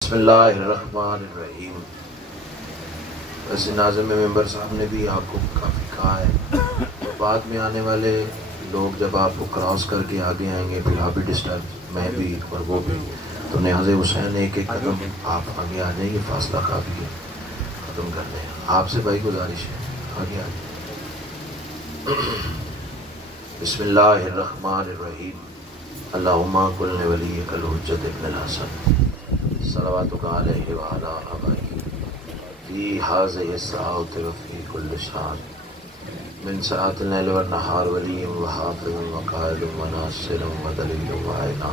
بسم اللہ الرحمن الرحیم۔ ویسے ناظم ممبر صاحب نے بھی آپ کو کافی کہا ہے، تو بعد میں آنے والے لوگ جب آپ کو کراس کر کے آگے آئیں گے پھر آپ بھی ڈسٹرب، میں بھی اور وہ بھی، تو نیاز حسین ایک ایک قدم آپ آگے آ جائیں گے، فاصلہ کافی ہے ختم کر دیں۔ آپ سے بھائی گزارش ہے آگے آ جائیں۔ بسم اللہ الرحمن الرحیم۔ اللہم کل ولیک الحجۃ ابن الحسن صلواتک علیہ وعلی آبائہ فی ہذہ الساعۃ وفی کل شان من ساعۃ اللیل والنہار ولی وحافظ وقائد وناصر ودلیل وعینہ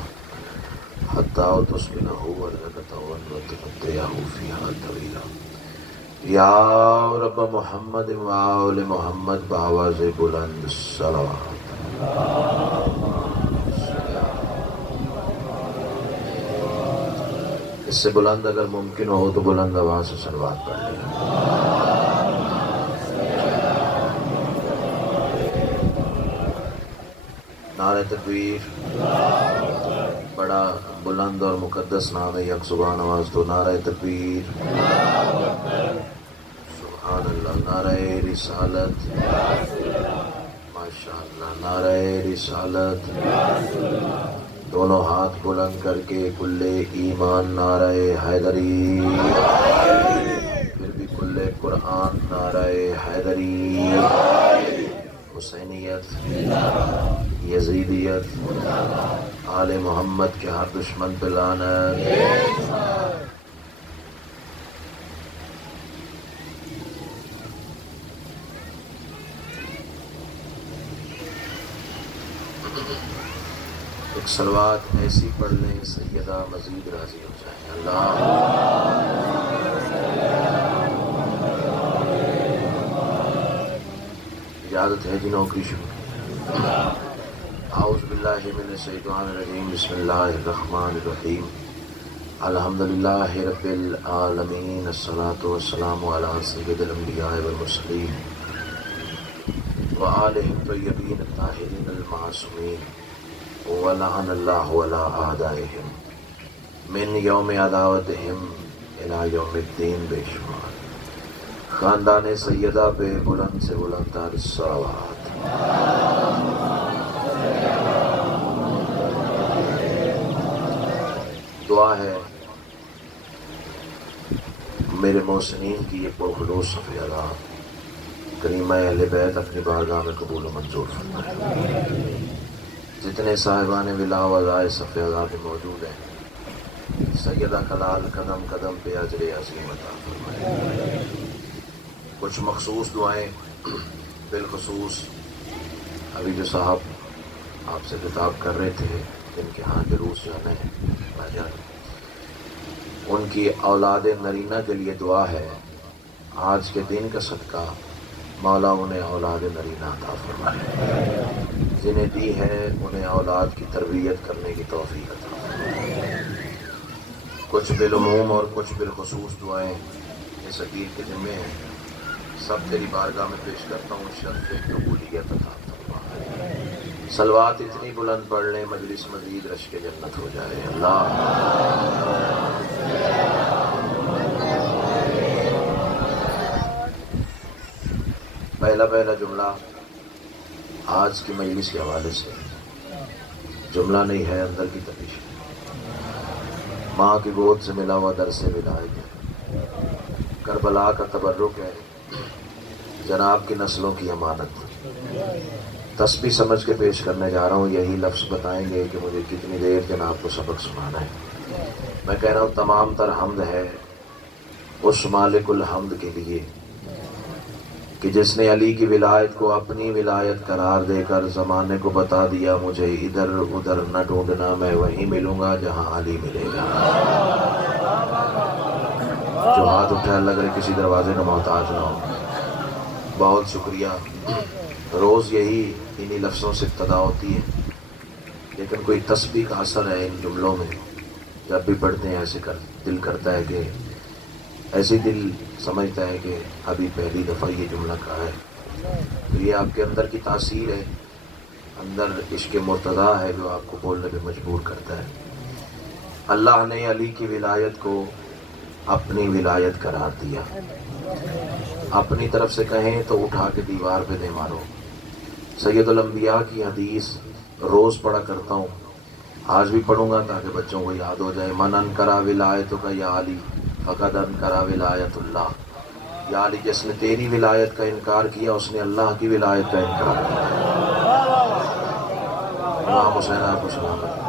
حتی تسکنہ ورزقتہ وتمتعہ فیہا طویلا۔ یا رب محمد و آل محمد بآواز بلند صلوات۔ اس سے بلند اگر ممکن ہو تو بلند آواز سے صلوات پڑھ لیں۔ نعرہ تکبیر۔ بڑا بلند اور مقدس نام ہے، یک زبان آواز تو نعرہ تکبیر، سبحان اللہ، نعرہ رسالت، ماشاء اللہ، نعرہ رسالت، دونوں ہاتھ بلند کر کے کل ایمان نعرہ حیدری، پھر بھی کل قرآن نعرہ حیدری، حسینیت، یزیدیت، آل محمد کے ہر دشمن پہ لعنت۔ ایک صلوات ایسی پڑھ لیں سیدہ مزید راضی ہو جائیں۔ اللہ اجازت ہے جی نوکری شروع کی۔ اعوذ باللہ من الشیطان الرجیم، بسم اللہ الرحمن الرحیم، الحمدللہ رب العالمین، الصلاۃ والسلام علی سید الانبیاء والمرسلین وآلہ الطیبین الطاہرین المعصومین، ولعن اللہ علی اعدائہم من یوم عداوتہم الی یوم الدین بے شمار۔ خاندان سیدہ پہ بلند سے بلند تر صلوات۔ دعا ہے میرے محسنین کی یہ پرخلوص صفحہ ادا کریمہ اہل بیت اپنی بارگاہ میں قبول و منظور فرمائے۔ جتنے صاحبان ولا وضائے صفحہ ادا پہ موجود ہیں، سیدہ کلال قدم قدم پہ اجر عظیم عطا فرمائے۔ کچھ مخصوص دعائیں، بالخصوص ابھی جو صاحب آپ سے خطاب کر رہے تھے جن کے ہاں جلوس جانا ہے بھائی، ان کی اولاد نرینہ کے لیے دعا ہے، آج کے دن کا صدقہ مولا انہیں اولاد نرینہ عطا فرمائے، جنہیں دی ہے انہیں اولاد کی تربیت کرنے کی توفیق عطا فرمائے۔ کچھ بالعموم اور کچھ بالخصوص دعائیں اس عقید کے ذمے ہیں، سب تیری بارگاہ میں پیش کرتا ہوں، شرف قبولیت عطا فرمائے۔ صلوات اتنی بلند پڑھ لیں مجلس مزید رشک جنت ہو جائے۔ اللہ پہلا جملہ آج کی مجلس کے حوالے سے جملہ نہیں ہے، اندر کی تپش ہے۔ ماں کی گود سے ملا ہوا درس ولایت ہے، کربلا کا تبرک ہے، جناب کی نسلوں کی امانت۔ تسبیح سمجھ کے پیش کرنے جا رہا ہوں، یہی لفظ بتائیں گے کہ مجھے کتنی دیر جناب کو سبق سنانا ہے۔ میں کہہ رہا ہوں تمام تر حمد ہے اس مالک الحمد کے لیے کہ جس نے علی کی ولایت کو اپنی ولایت قرار دے کر زمانے کو بتا دیا مجھے ادھر ادھر نہ ڈھونڈنا، میں وہیں ملوں گا جہاں علی ملے گا۔ جو ہاتھ اٹھا لگ رہے کسی دروازے کا محتاج نہ ہو، بہت شکریہ۔ روز یہی انہی لفظوں سے ابتدا ہوتی ہے، لیکن کوئی تسبیح کا اثر ہے ان جملوں میں، جب بھی پڑھتے ہیں ایسے دل کرتا ہے کہ ایسے دل سمجھتا ہے کہ ابھی پہلی دفعہ یہ جملہ کہا ہے، تو یہ آپ کے اندر کی تاثیر ہے، اندر عشق مرتضیٰ ہے جو آپ کو بولنے پہ مجبور کرتا ہے۔ اللہ نے علی کی ولایت کو اپنی ولایت قرار دیا. اپنی طرف سے کہیں تو اٹھا کے دیوار پہ دے مارو. سید الانبیاء کی حدیث روز پڑھا کرتا ہوں, آج بھی پڑھوں گا تاکہ بچوں کو یاد ہو جائے. من انکرا ولایت کا یا علی فقد انکرا ولایت اللہ. یا علی, جس نے تیری ولایت کا انکار کیا اس نے اللہ کی ولایت کا انکار کیا. امام حسین آپ کو سلامت.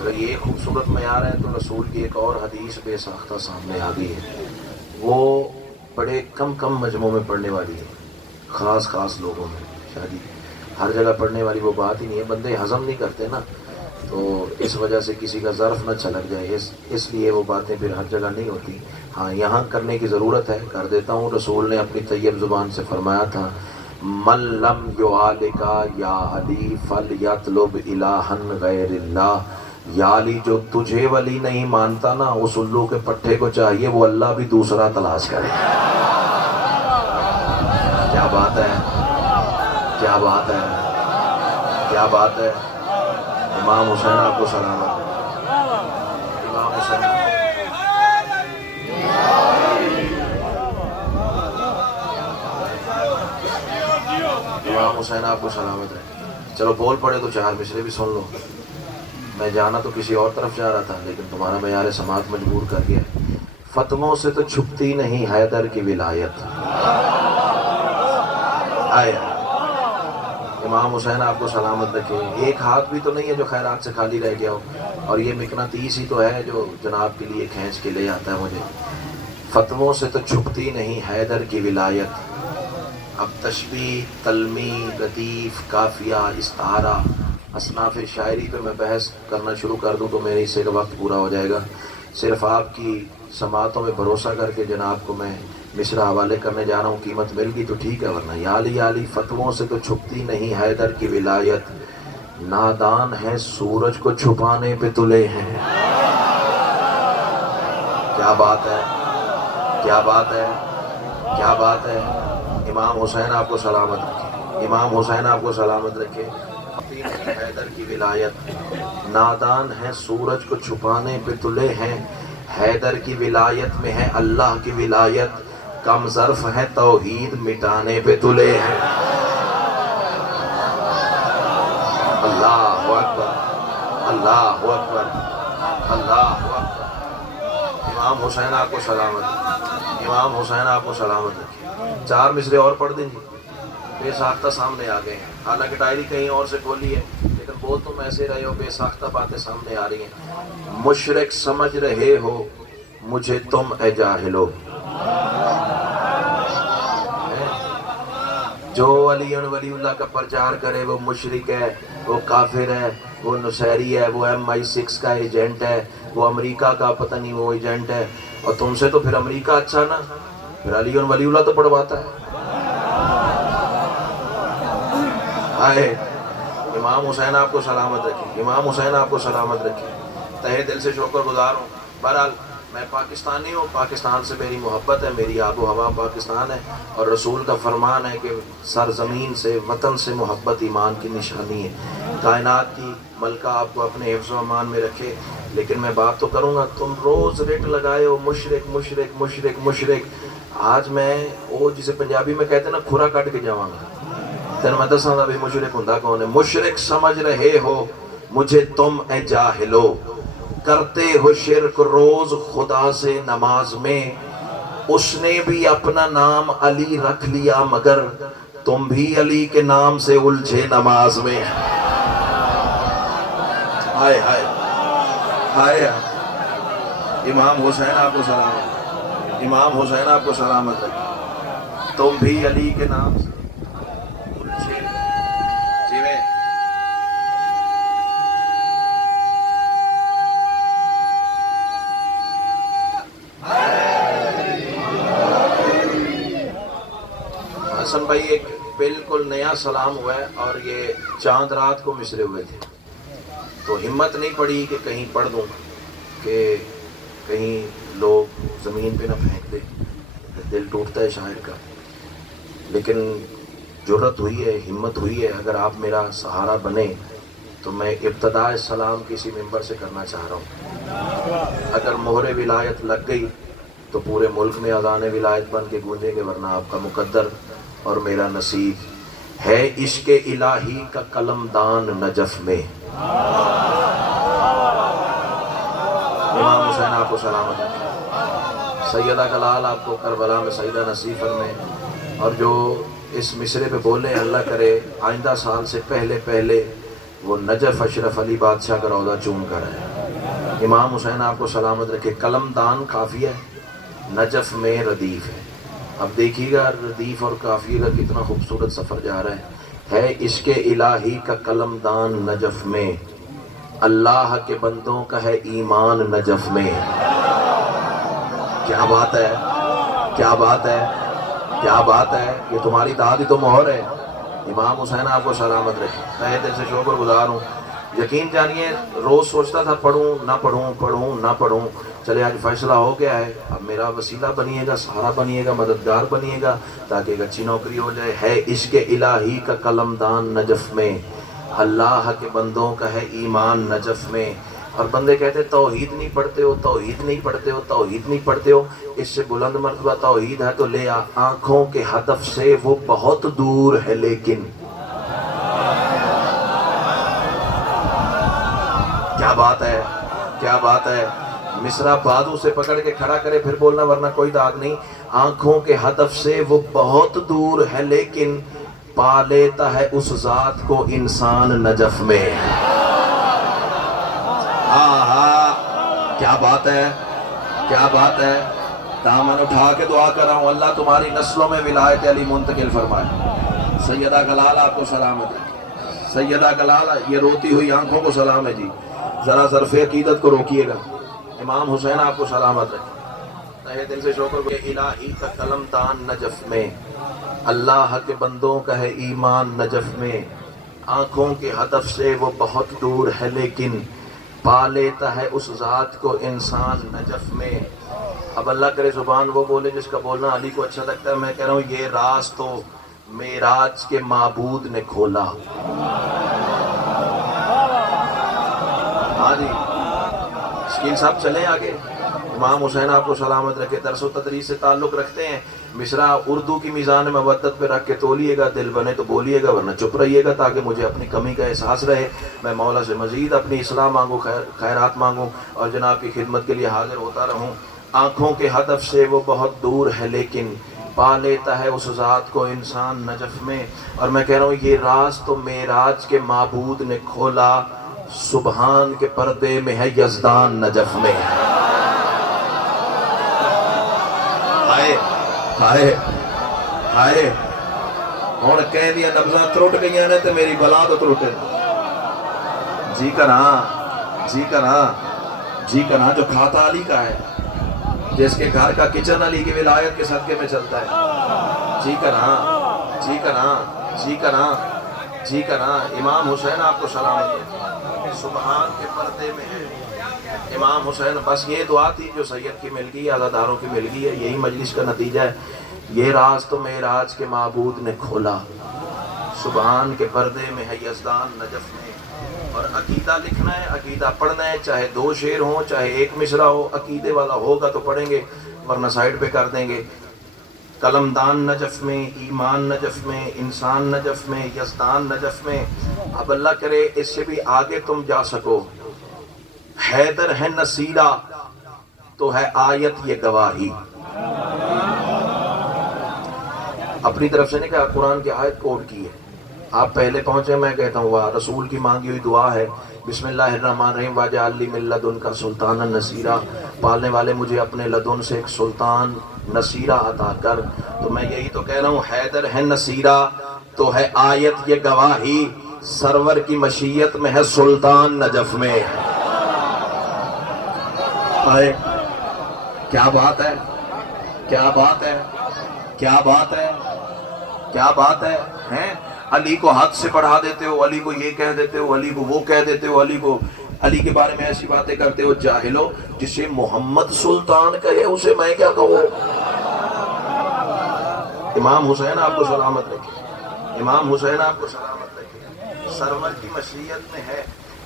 اگر یہ خوبصورت معیار ہے تو رسول کی ایک اور حدیث بے ساختہ سامنے آ گئی ہے. وہ بڑے کم مجموعوں میں پڑھنے والی ہے, خاص لوگوں میں. شادی ہر جگہ پڑھنے والی وہ بات ہی نہیں ہے, بندے ہضم نہیں کرتے نا, تو اس وجہ سے کسی کا ظرف نہ چھلک جائے, اس لیے وہ باتیں پھر ہر جگہ نہیں ہوتی. ہاں یہاں کرنے کی ضرورت ہے, کر دیتا ہوں. رسول نے اپنی طیب زبان سے فرمایا تھا, من لم یعالک یا علی فلیطلب الہا غیر اللہ. یا علی, جو تجھے ولی نہیں مانتا نا, اس الو کے پٹھے کو چاہیے وہ اللہ بھی دوسرا تلاش کرے. کیا بات ہے, کیا بات ہے, کیا بات ہے. امام حسین آپ کو سلامت. امام حسین, امام حسین آپ کو سلامت ہے. چلو بول پڑے تو چار مصرے بھی سن لو. میں جانا تو کسی اور طرف جا رہا تھا لیکن تمہارا معیار سماعت مجبور کر گیا. فتووں سے تو چھپتی نہیں حیدر کی ولایت. آئے امام حسین آپ کو سلامت رکھے. ایک ہاتھ بھی تو نہیں ہے جو خیرات سے خالی رہ گیا ہو, اور یہ مقناطیس ہی تو ہے جو جناب کے لیے کھینچ کے لے آتا ہے مجھے. فتووں سے تو چھپتی نہیں حیدر کی ولایت. اب تشبیہ, تلمیح, ردیف, قافیہ, استعارہ, اصناف شاعری پہ میں بحث کرنا شروع کر دوں تو میرے اس سے وقت پورا ہو جائے گا. صرف آپ کی سماعتوں میں بھروسہ کر کے جناب کو میں مصرع حوالے کرنے جا رہا ہوں. قیمت مل گئی تو ٹھیک ہے, ورنہ یا علی فتووں سے تو چھپتی نہیں حیدر کی ولایت. نادان ہے سورج کو چھپانے پہ تلے ہیں. کیا بات ہے, کیا بات ہے, کیا بات ہے. امام حسین آپ کو سلامت رکھے. امام حسین آپ کو سلامت رکھے. حیدر کی ولایت. نادان ہے سورج کو چھپانے پہ تلے ہیں. حیدر کی ولایت میں ہے اللہ کی ولایت. کم ظرف ہے توحید مٹانے پہ تلے ہیں. اللہ اکبر, اللہ اکبر, اللہ اکبر. امام حسین آپ کو سلامت. امام حسین آپ کو سلامت رکھے. چار مصرے اور پڑھ دیں جی. بے ساختہ سامنے آ گئے ہیں, حالانکہ ڈائری کہیں اور سے کھولی ہے لیکن بول تم ایسے رہے ہو, بے ساختہ باتیں سامنے آ رہی ہیں. مشرک سمجھ رہے ہو مجھے تم اے جاہلو. جو علی اللہ کا پرچار کرے وہ مشرک ہے, وہ کافر ہے, وہ نصیری ہے, وہ MI6 کا ایجنٹ ہے, وہ امریکہ کا پتہ نہیں وہ ایجنٹ ہے. اور تم سے تو پھر امریکہ اچھا نا, پھر علی اللہ تو پڑھواتا ہے. آئے امام حسین آپ کو سلامت رکھے. امام حسین آپ کو سلامت رکھے. تہہ دل سے شکر گزار ہوں. بہرحال میں پاکستانی ہوں, پاکستان سے میری محبت ہے, میری آب و ہوا پاکستان ہے, اور رسول کا فرمان ہے کہ سرزمین سے, وطن سے محبت ایمان کی نشانی ہے. کائنات کی ملکہ آپ کو اپنے حفظ و امان میں رکھے. لیکن میں بات تو کروں گا, تم روز ریٹ لگائے ہو مشرک مشرک مشرک مشرک. آج میں وہ جسے پنجابی میں کہتے ہیں نا کھرا کٹ کے جاواں گا. تین میں دساں دا بھی مشرک ہوندا کون ہے. مشرک سمجھ رہے ہو مجھے تم اے جاہلو. کرتے ہو شرک روز خدا سے نماز میں. اس نے بھی اپنا نام علی رکھ لیا مگر تم بھی علی کے نام سے الجھے نماز میں. ہائے ہائے ہائے. امام حسین آپ کو سلامت. امام حسین آپ کو سلامت رکھے. تم بھی علی کے نام سے الجھے. جیویں حسن بھائی ایک بالکل نیا سلام ہوا ہے, اور یہ چاند رات کو مصرے ہوئے تھے تو ہمت نہیں پڑی کہ کہیں پڑھ دوں کہ کہیں لوگ زمین پہ نہ پھینک دے, دل ٹوٹتا ہے شاعر کا. لیکن جرت ہوئی ہے, ہمت ہوئی ہے. اگر آپ میرا سہارا بنے تو میں ابتداء سلام کسی ممبر سے کرنا چاہ رہا ہوں. اگر مہر ولایت لگ گئی تو پورے ملک میں اذان ولایت بن کے گونجیں گے، ورنہ آپ کا مقدر اور میرا نصیب ہے عشق الہی کا قلم دان نجف میں. امام حسین آپ کو سلامت رکھے، سیدہ کا لال آپ کو کربلا میں سیدہ نصیب فرمائے. اور جو اس مصرے پہ بولے اللہ کرے آئندہ سال سے پہلے پہلے وہ نجف اشرف علی بادشاہ کا روضہ چوم کر ہے. امام حسین آپ کو سلامت رکھے. قلم دان قافیہ ہے، نجف میں ردیف ہے. اب دیکھیے گا ردیف اور قافیہ کا کتنا خوبصورت سفر جا رہا ہے عشق الہی کا قلم دان نجف میں، اللہ کے بندوں کا ہے ایمان نجف میں. کیا بات ہے، کیا بات ہے، کیا بات ہے. یہ تمہاری داد ہی تو مہر ہے. امام حسین آپ کو سلامت رکھے. میں دل سے شکر گزار ہوں. یقین جانیے روز سوچتا تھا پڑھوں نہ پڑھوں، پڑھوں نہ پڑھوں. چلے آج فیصلہ ہو گیا ہے، اب میرا وسیلہ بنیے گا، سہارا بنیے گا، مددگار بنیے گا تاکہ ایک اچھی نوکری ہو جائے. ہے عشق الہی کا قلم دان نجف میں، اللہ کے بندوں کا ہے ایمان نجف میں. اور بندے کہتے توحید نہیں پڑھتے ہو، توحید نہیں پڑھتے ہو، توحید نہیں پڑھتے ہو. اس سے بلند مرتبہ توحید ہے تو لے آ. آنکھوں کے ہدف سے وہ بہت دور ہے لیکن کیا بات ہے، کیا بات ہے. مصرع بازو سے پکڑ کے کھڑا کرے پھر بولنا، ورنہ کوئی داغ نہیں. آنکھوں کے ہدف سے وہ بہت دور ہے لیکن پا لیتا ہے اس ذات کو انسان نجف میں. کیا بات ہے، کیا بات ہے. دامن اٹھا کے دعا کر رہا ہوں اللہ تمہاری نسلوں میں ولایت علی منتقل فرمائے. سیدہ گلال آپ کو سلامت ہے. سیدہ گلال یہ روتی ہوئی آنکھوں کو سلام ہے جی. ذرا ظرف عقیدت کو روکیے گا. امام حسین آپ کو سلامت رکھے. تہہ دل سے شکر کہ الہی کا قلم دان نجف میں، اللہ کے بندوں کا ہے ایمان نجف میں. آنکھوں کے ہدف سے وہ بہت دور ہے لیکن پا لیتا ہے اس ذات کو انسان نجف میں. اب اللہ کرے زبان وہ بولے جس کا بولنا علی کو اچھا لگتا ہے. میں کہہ رہا ہوں یہ راز تو معراج کے معبود نے کھولا. ہاں جی شکیل صاحب چلیں آگے. امام حسین آپ کو سلامت رکھے. درس و تدریس سے تعلق رکھتے ہیں. مصرع اردو کی میزان مودت پہ رکھ کے تولیے گا، دل بنے تو بولیے گا ورنہ چپ رہیے گا تاکہ مجھے اپنی کمی کا احساس رہے. میں مولا سے مزید اپنی اصلاح مانگوں، خیرات مانگوں اور جناب کی خدمت کے لیے حاضر ہوتا رہوں. آنکھوں کے ہدف سے وہ بہت دور ہے لیکن پا لیتا ہے اس ذات کو انسان نجف میں. اور میں کہہ رہا ہوں یہ راز تو معراج کے معبود نے کھولا، سبحان کے پردے میں ہے یزدان نجف میں. ہائے ہائے ہائے. ہوں کہہ دیا نبضاں ترٹ گئی نے تو میری بلا تو ترٹے. جی کرنا، جی کرنا، جی کرنا. جو کھاتا علی کا ہے، جس کے گھر کا کچن علی کی ولایت کے صدقے میں چلتا ہے. جی کرنا، جی کرنا، جی کرنا، جی کرنا. امام حسین آپ کو سلام ہے. سبحان کے پردے میں ہے امام حسین. بس یہ دعا تھی جو سید کی مل گئی، عزاداروں کی مل گئی ہے. یہی مجلس کا نتیجہ ہے. یہ راز تو معراج کے معبود نے کھولا، سبحان کے پردے میں ہے یزدان نجف میں. اور عقیدہ لکھنا ہے، عقیدہ پڑھنا ہے، چاہے 2 شعر ہوں چاہے 1 مصرع ہو. عقیدے والا ہوگا تو پڑھیں گے ورنہ سائڈ پہ کر دیں گے. قلم دان نجف میں، ایمان نجف میں، انسان نجف میں، یزدان نجف میں. اب اللہ کرے اس سے بھی آگے تم جا سکو. حیدر ہے نصیرہ تو ہے آیت یہ گواہی. اپنی طرف سے نہیں کہا، قرآن کی آیت کوٹ کی ہے. آپ پہلے پہنچے، میں کہتا ہوں واہ. رسول کی مانگی ہوئی دعا ہے. بسم اللہ الرحمن الرحیم. واجعل لی من لدنک سلطانا نصیرا. پالنے والے مجھے اپنے لدن سے ایک سلطان نصیرہ عطا کر. تو میں یہی تو کہہ رہا ہوں حیدر ہے نصیرہ تو ہے آیت یہ گواہی. سرور کی مشیت میں ہے سلطان نجف میں. کیا بات ہے، کیا بات ہے، کیا بات ہے، کیا بات ہے. ہیں علی کو حد سے بڑھا دیتے ہو، علی کو یہ کہہ دیتے ہو، علی کو وہ کہہ دیتے ہو، علی کے بارے میں ایسی باتیں کرتے ہو. جاہلو، جسے محمد سلطان کہے اسے میں کیا کہوں. امام حسین آپ کو سلامت رکھے. امام حسین آپ کو سلامت رکھے. سرور کی مشیت میں ہے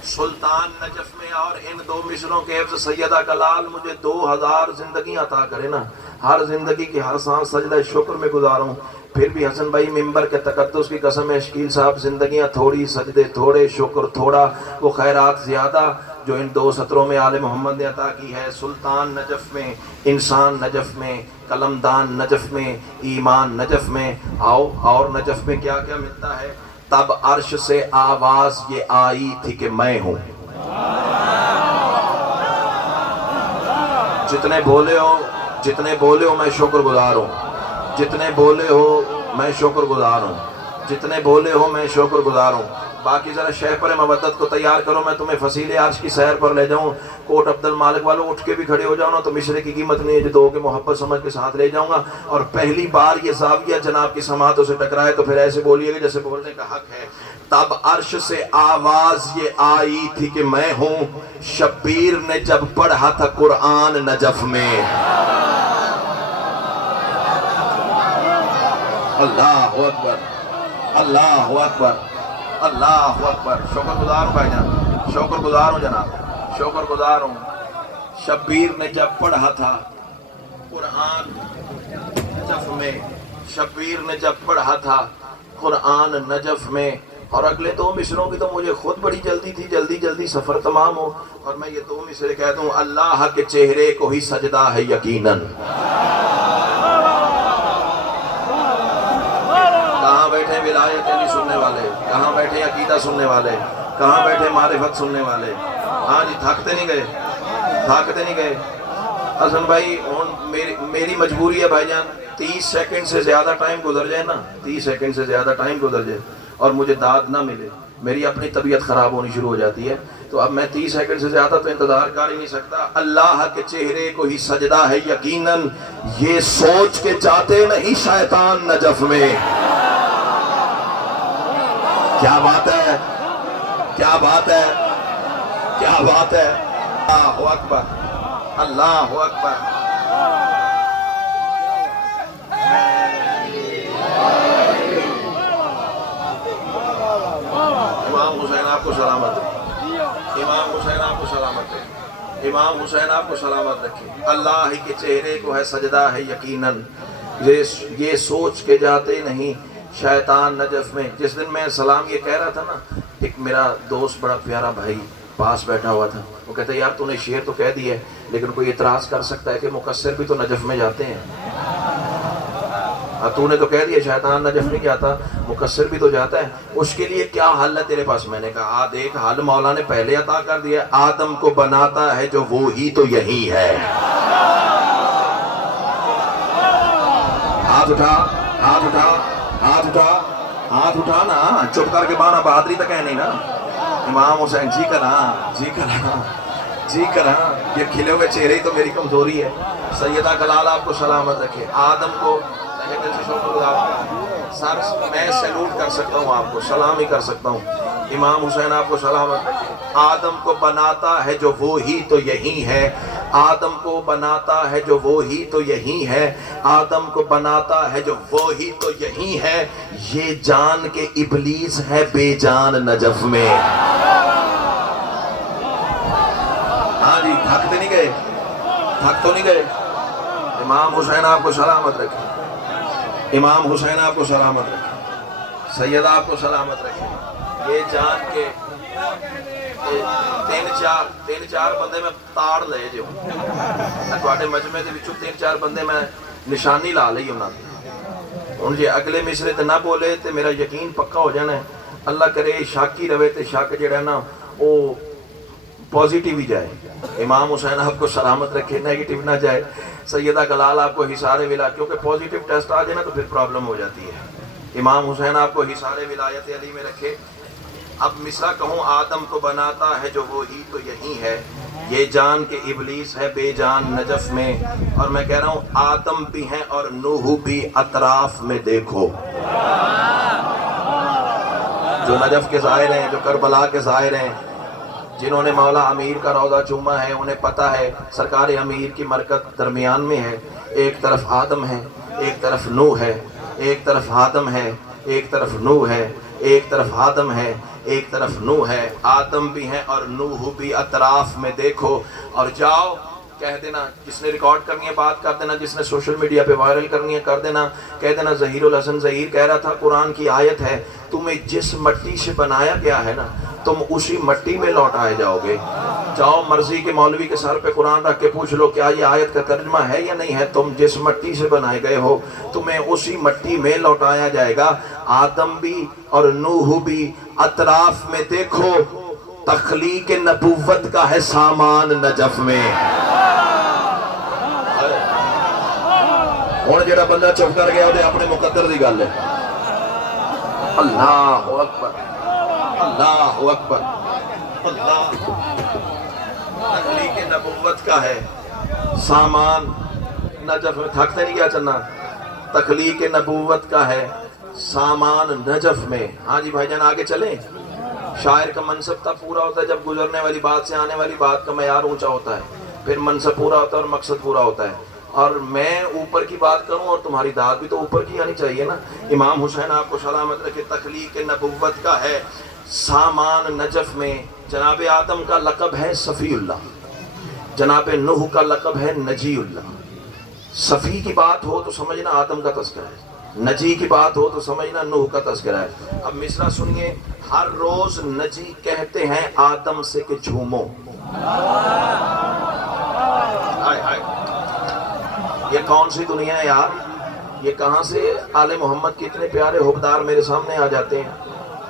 سلطان نجف میں، اور ان دو مصروں کے حفظ سیدہ کا لال مجھے 2000 زندگی عطا کرے نا، ہر زندگی کی ہر سانس سجدہ شکر میں گزاروں۔ پھر بھی حسن بھائی ممبر کے تقدس کی قسم ہے، شکیل صاحب زندگیاں تھوڑی، سجدے تھوڑے، شکر تھوڑا، وہ خیرات زیادہ جو ان 2 سطروں میں آل محمد نے عطا کی ہے۔ سلطان نجف میں، انسان نجف میں، قلمدان نجف میں، ایمان نجف میں، آؤ اور نجف میں کیا کیا ملتا ہے؟ تب عرش سے آواز یہ آئی تھی کہ میں ہوں۔ جتنے بولے ہو میں شکر گزار ہوں، جتنے بولے ہو میں شکر گزار ہوں، جتنے بولے ہو میں شکر گزار ہوں۔ باقی ذرا شہپر مودت کو تیار کرو، میں تمہیں فصیل عرش کی سیر پر لے جاؤں۔ کوٹ عبد المالک والوں اٹھ کے بھی کھڑے ہو جاؤ نا تو مشرے کی قیمت نہیں ہے، جو دو کے محبت سمجھ کے ساتھ لے جاؤں گا۔ اور پہلی بار یہ زاویہ جناب کی سماعتوں سے ٹکرائے تو پھر ایسے بولیے گا جیسے بولنے کا حق ہے۔ تب عرش سے آواز یہ آئی تھی کہ میں ہوں، شبیر نے جب پڑھا تھا قرآن نجف میں۔ اللہ اکبر، اللہ اکبر، اللہ اکبر۔ شکر گزار ہوں بھائی جان، شکر گزار ہوں جناب، شکر گزار ہوں۔ شبیر نے جب پڑھا تھا قرآن نجف میں، شبیر نے جب پڑھا تھا قرآن نجف میں، اور اگلے 2 مصروں کی تو مجھے خود بڑی جلدی تھی، جلدی جلدی سفر تمام ہو، اور میں یہ 2 مصرے کہہ دوں، اللہ کے چہرے کو ہی سجدہ ہے یقیناً۔ کہاں بیٹھے ولایت علی سننے والے، کہاں بیٹھے عقیدہ سننے والے، کہاں بیٹھے معرفت سننے والے؟ ہاں جی، تھکتے نہیں گئے، تھکتے نہیں گئے۔ حسن بھائی میری مجبوری ہے بھائی جان، 30 سیکنڈ سے زیادہ ٹائم گزر جائے نا، 30 سیکنڈ سے زیادہ ٹائم گزر جائے اور مجھے داد نہ ملے، میری اپنی طبیعت خراب ہونی شروع ہو جاتی ہے، تو اب میں 30 سیکنڈ سے زیادہ تو انتظار کر ہی نہیں سکتا۔ اللہ کے چہرے کو ہی سجدہ ہے یقیناً، یہ سوچ کے جاتے نہیں شیطان نجف میں۔ کیا بات ہے، کیا بات ہے، کیا بات ہے! اللہ اکبر، اللہ اکبر۔ امام حسین آپ کو سلامت رکھے، امام حسین آپ کو سلامت رکھے، امام حسین آپ کو سلامت رکھے۔ اللہ ہی کے چہرے کو ہے سجدہ ہے یقیناً، یہ سوچ کے جاتے نہیں شیطان نجف میں۔ جس دن میں سلام یہ کہہ رہا تھا نا، ایک میرا دوست بڑا پیارا بھائی پاس بیٹھا ہوا تھا، وہ کہتا ہے یار تو نے شعر تو کہہ دی ہے، لیکن کوئی اعتراض کر سکتا ہے کہ مقصر بھی تو نجف میں جاتے ہیں؟ تو نے تو کہہ دیا شیطان نجف نہیں جاتا، مقصر بھی تو جاتا ہے، اس کے لیے کیا حل ہے تیرے پاس؟ میں نے کہا دیکھ حل مولا نے پہلے عطا کر دیا، آدم کو بناتا ہے جو وہی تو یہی ہے۔ ہاتھ اٹھا، ہاتھ اٹھا، ہاتھ اٹھا، ہاتھ اٹھا نا، چپ کر کے بانا بہادری تک ہے نہیں نا۔ امام حسین جی کرا، جی کرا، جی کرا، یہ کھلے ہوئے چہرے ہی تو میری کمزوری ہے۔ سیدہ کلال آپ کو سلامت رکھے، آدم کو سر میں سیلوٹ کر سکتا ہوں، آپ کو سلام ہی کر سکتا ہوں۔ امام حسین آپ کو سلامت رکھے۔ آدم کو بناتا ہے جو وہی تو یہی ہے، آدم کو بناتا ہے جو وہی تو یہی ہے، آدم کو بناتا ہے جو وہی تو یہی ہے، یہ جان کے ابلیس ہے بے جان نجف میں۔ ہاں جی، تھکتے نہیں گئے، تھک تو نہیں گئے۔ امام حسین آپ کو سلامت رکھے، امام حسین آپ کو سلامت رکھے، سیدہ آپ کو سلامت رکھے۔ یہ جان کے تین چار بندے میں تاڑ لے جو تواڈے مجمع دے وچوں 3-4 بندے میں نشانی لا لئی انہاں دی، ہن جے اگلے مصرے تے نہ بولے تے میرا یقین پکا ہو جانا ہے۔ اللہ کرے شک ہی رہے تے شک جڑا نا او پازیٹیو ہی جائے۔ امام حسین آپ کو سلامت رکھے، نیگیٹیو نہ جائے۔ سیدہ کلال آپ کو حصار ولا، کیونکہ پازیٹیو ٹیسٹ آ جائے نا تو پھر پرابلم ہو جاتی ہے۔ امام حسین آپ کو حصار ولایت علی میں رکھے۔ اب مصرع کہوں، آدم کو بناتا ہے جو وہی تو یہی ہے، یہ جان کے ابلیس ہے بے جان نجف میں۔ اور میں کہہ رہا ہوں آدم بھی ہیں اور نوح بھی اطراف میں دیکھو، جو نجف کے ظاہر ہیں، جو کربلا کے ظاہر ہیں، جنہوں نے مولا امیر کا روضہ چوما ہے، انہیں پتہ ہے سرکار امیر کی مرکت درمیان میں ہے۔ ایک طرف آدم ہے، ایک طرف نوح ہے، ایک طرف آدم ہے، ایک طرف نوح ہے، ایک طرف آدم ہے، ایک طرف نوح ہے، آدم بھی ہیں اور نوح بھی، اطراف میں دیکھو اور جاؤ کہہ دینا، جس نے ریکارڈ کرنی ہے بات کر دینا، جس نے سوشل میڈیا پہ وائرل کرنی ہے کر دینا، کہہ دینا ظہیر الحسن ظہیر کہہ رہا تھا قرآن کی آیت ہے، تمہیں جس مٹی سے بنایا گیا ہے نا تم اسی مٹی میں لوٹائے جاؤ گے۔ جاؤ مرضی کے مولوی کے سر پہ قرآن رکھ کے پوچھ لو کیا یہ آیت کا ترجمہ ہے یا نہیں ہے، تم جس مٹی سے بنائے گئے ہو تمہیں اسی مٹی میں لوٹایا جائے گا۔ آدم بھی اور نوح بھی، اطراف میں دیکھو، تخلیق نبوت کا ہے سامان نجف میں۔ اور جڑا بندہ چپ کر گیا وہ اپنے مقدر دی گل ہے۔ اللہ اکبر، اللہ اکبر، اللہ۔ تخلیق نبوت کا ہے سامان نجف میں، تھکتے نہیں کیا چلنا، تخلیق نبوت کا ہے سامان نجف میں۔ ہاں جی بھائی جان آگے چلیں۔ شاعر کا منصب تب پورا ہوتا ہے جب گزرنے والی بات سے آنے والی بات کا معیار اونچا ہوتا ہے، پھر منصب پورا ہوتا ہے اور مقصد پورا ہوتا ہے۔ اور میں اوپر کی بات کروں اور تمہاری داد بھی تو اوپر کی آنی چاہیے نا۔ امام حسین آپ کو سلامت رکھے، تخلیق نبوت کا ہے سامان نجف میں۔ جناب آدم کا لقب ہے صفی اللہ، جناب نوح کا لقب ہے نجی اللہ۔ صفی کی بات ہو تو سمجھنا آدم کا تذکرہ ہے، نجی کی بات ہو تو سمجھنا نوح کا تذکرہ ہے۔ اب مصرع سنیے، ہر روز نجی کہتے ہیں آدم سے کہ جھومو۔ ہائے ہائے، یہ کون سی دنیا ہے یار؟ یہ کہاں سے آل محمد کے اتنے پیارے حبدار میرے سامنے آ جاتے ہیں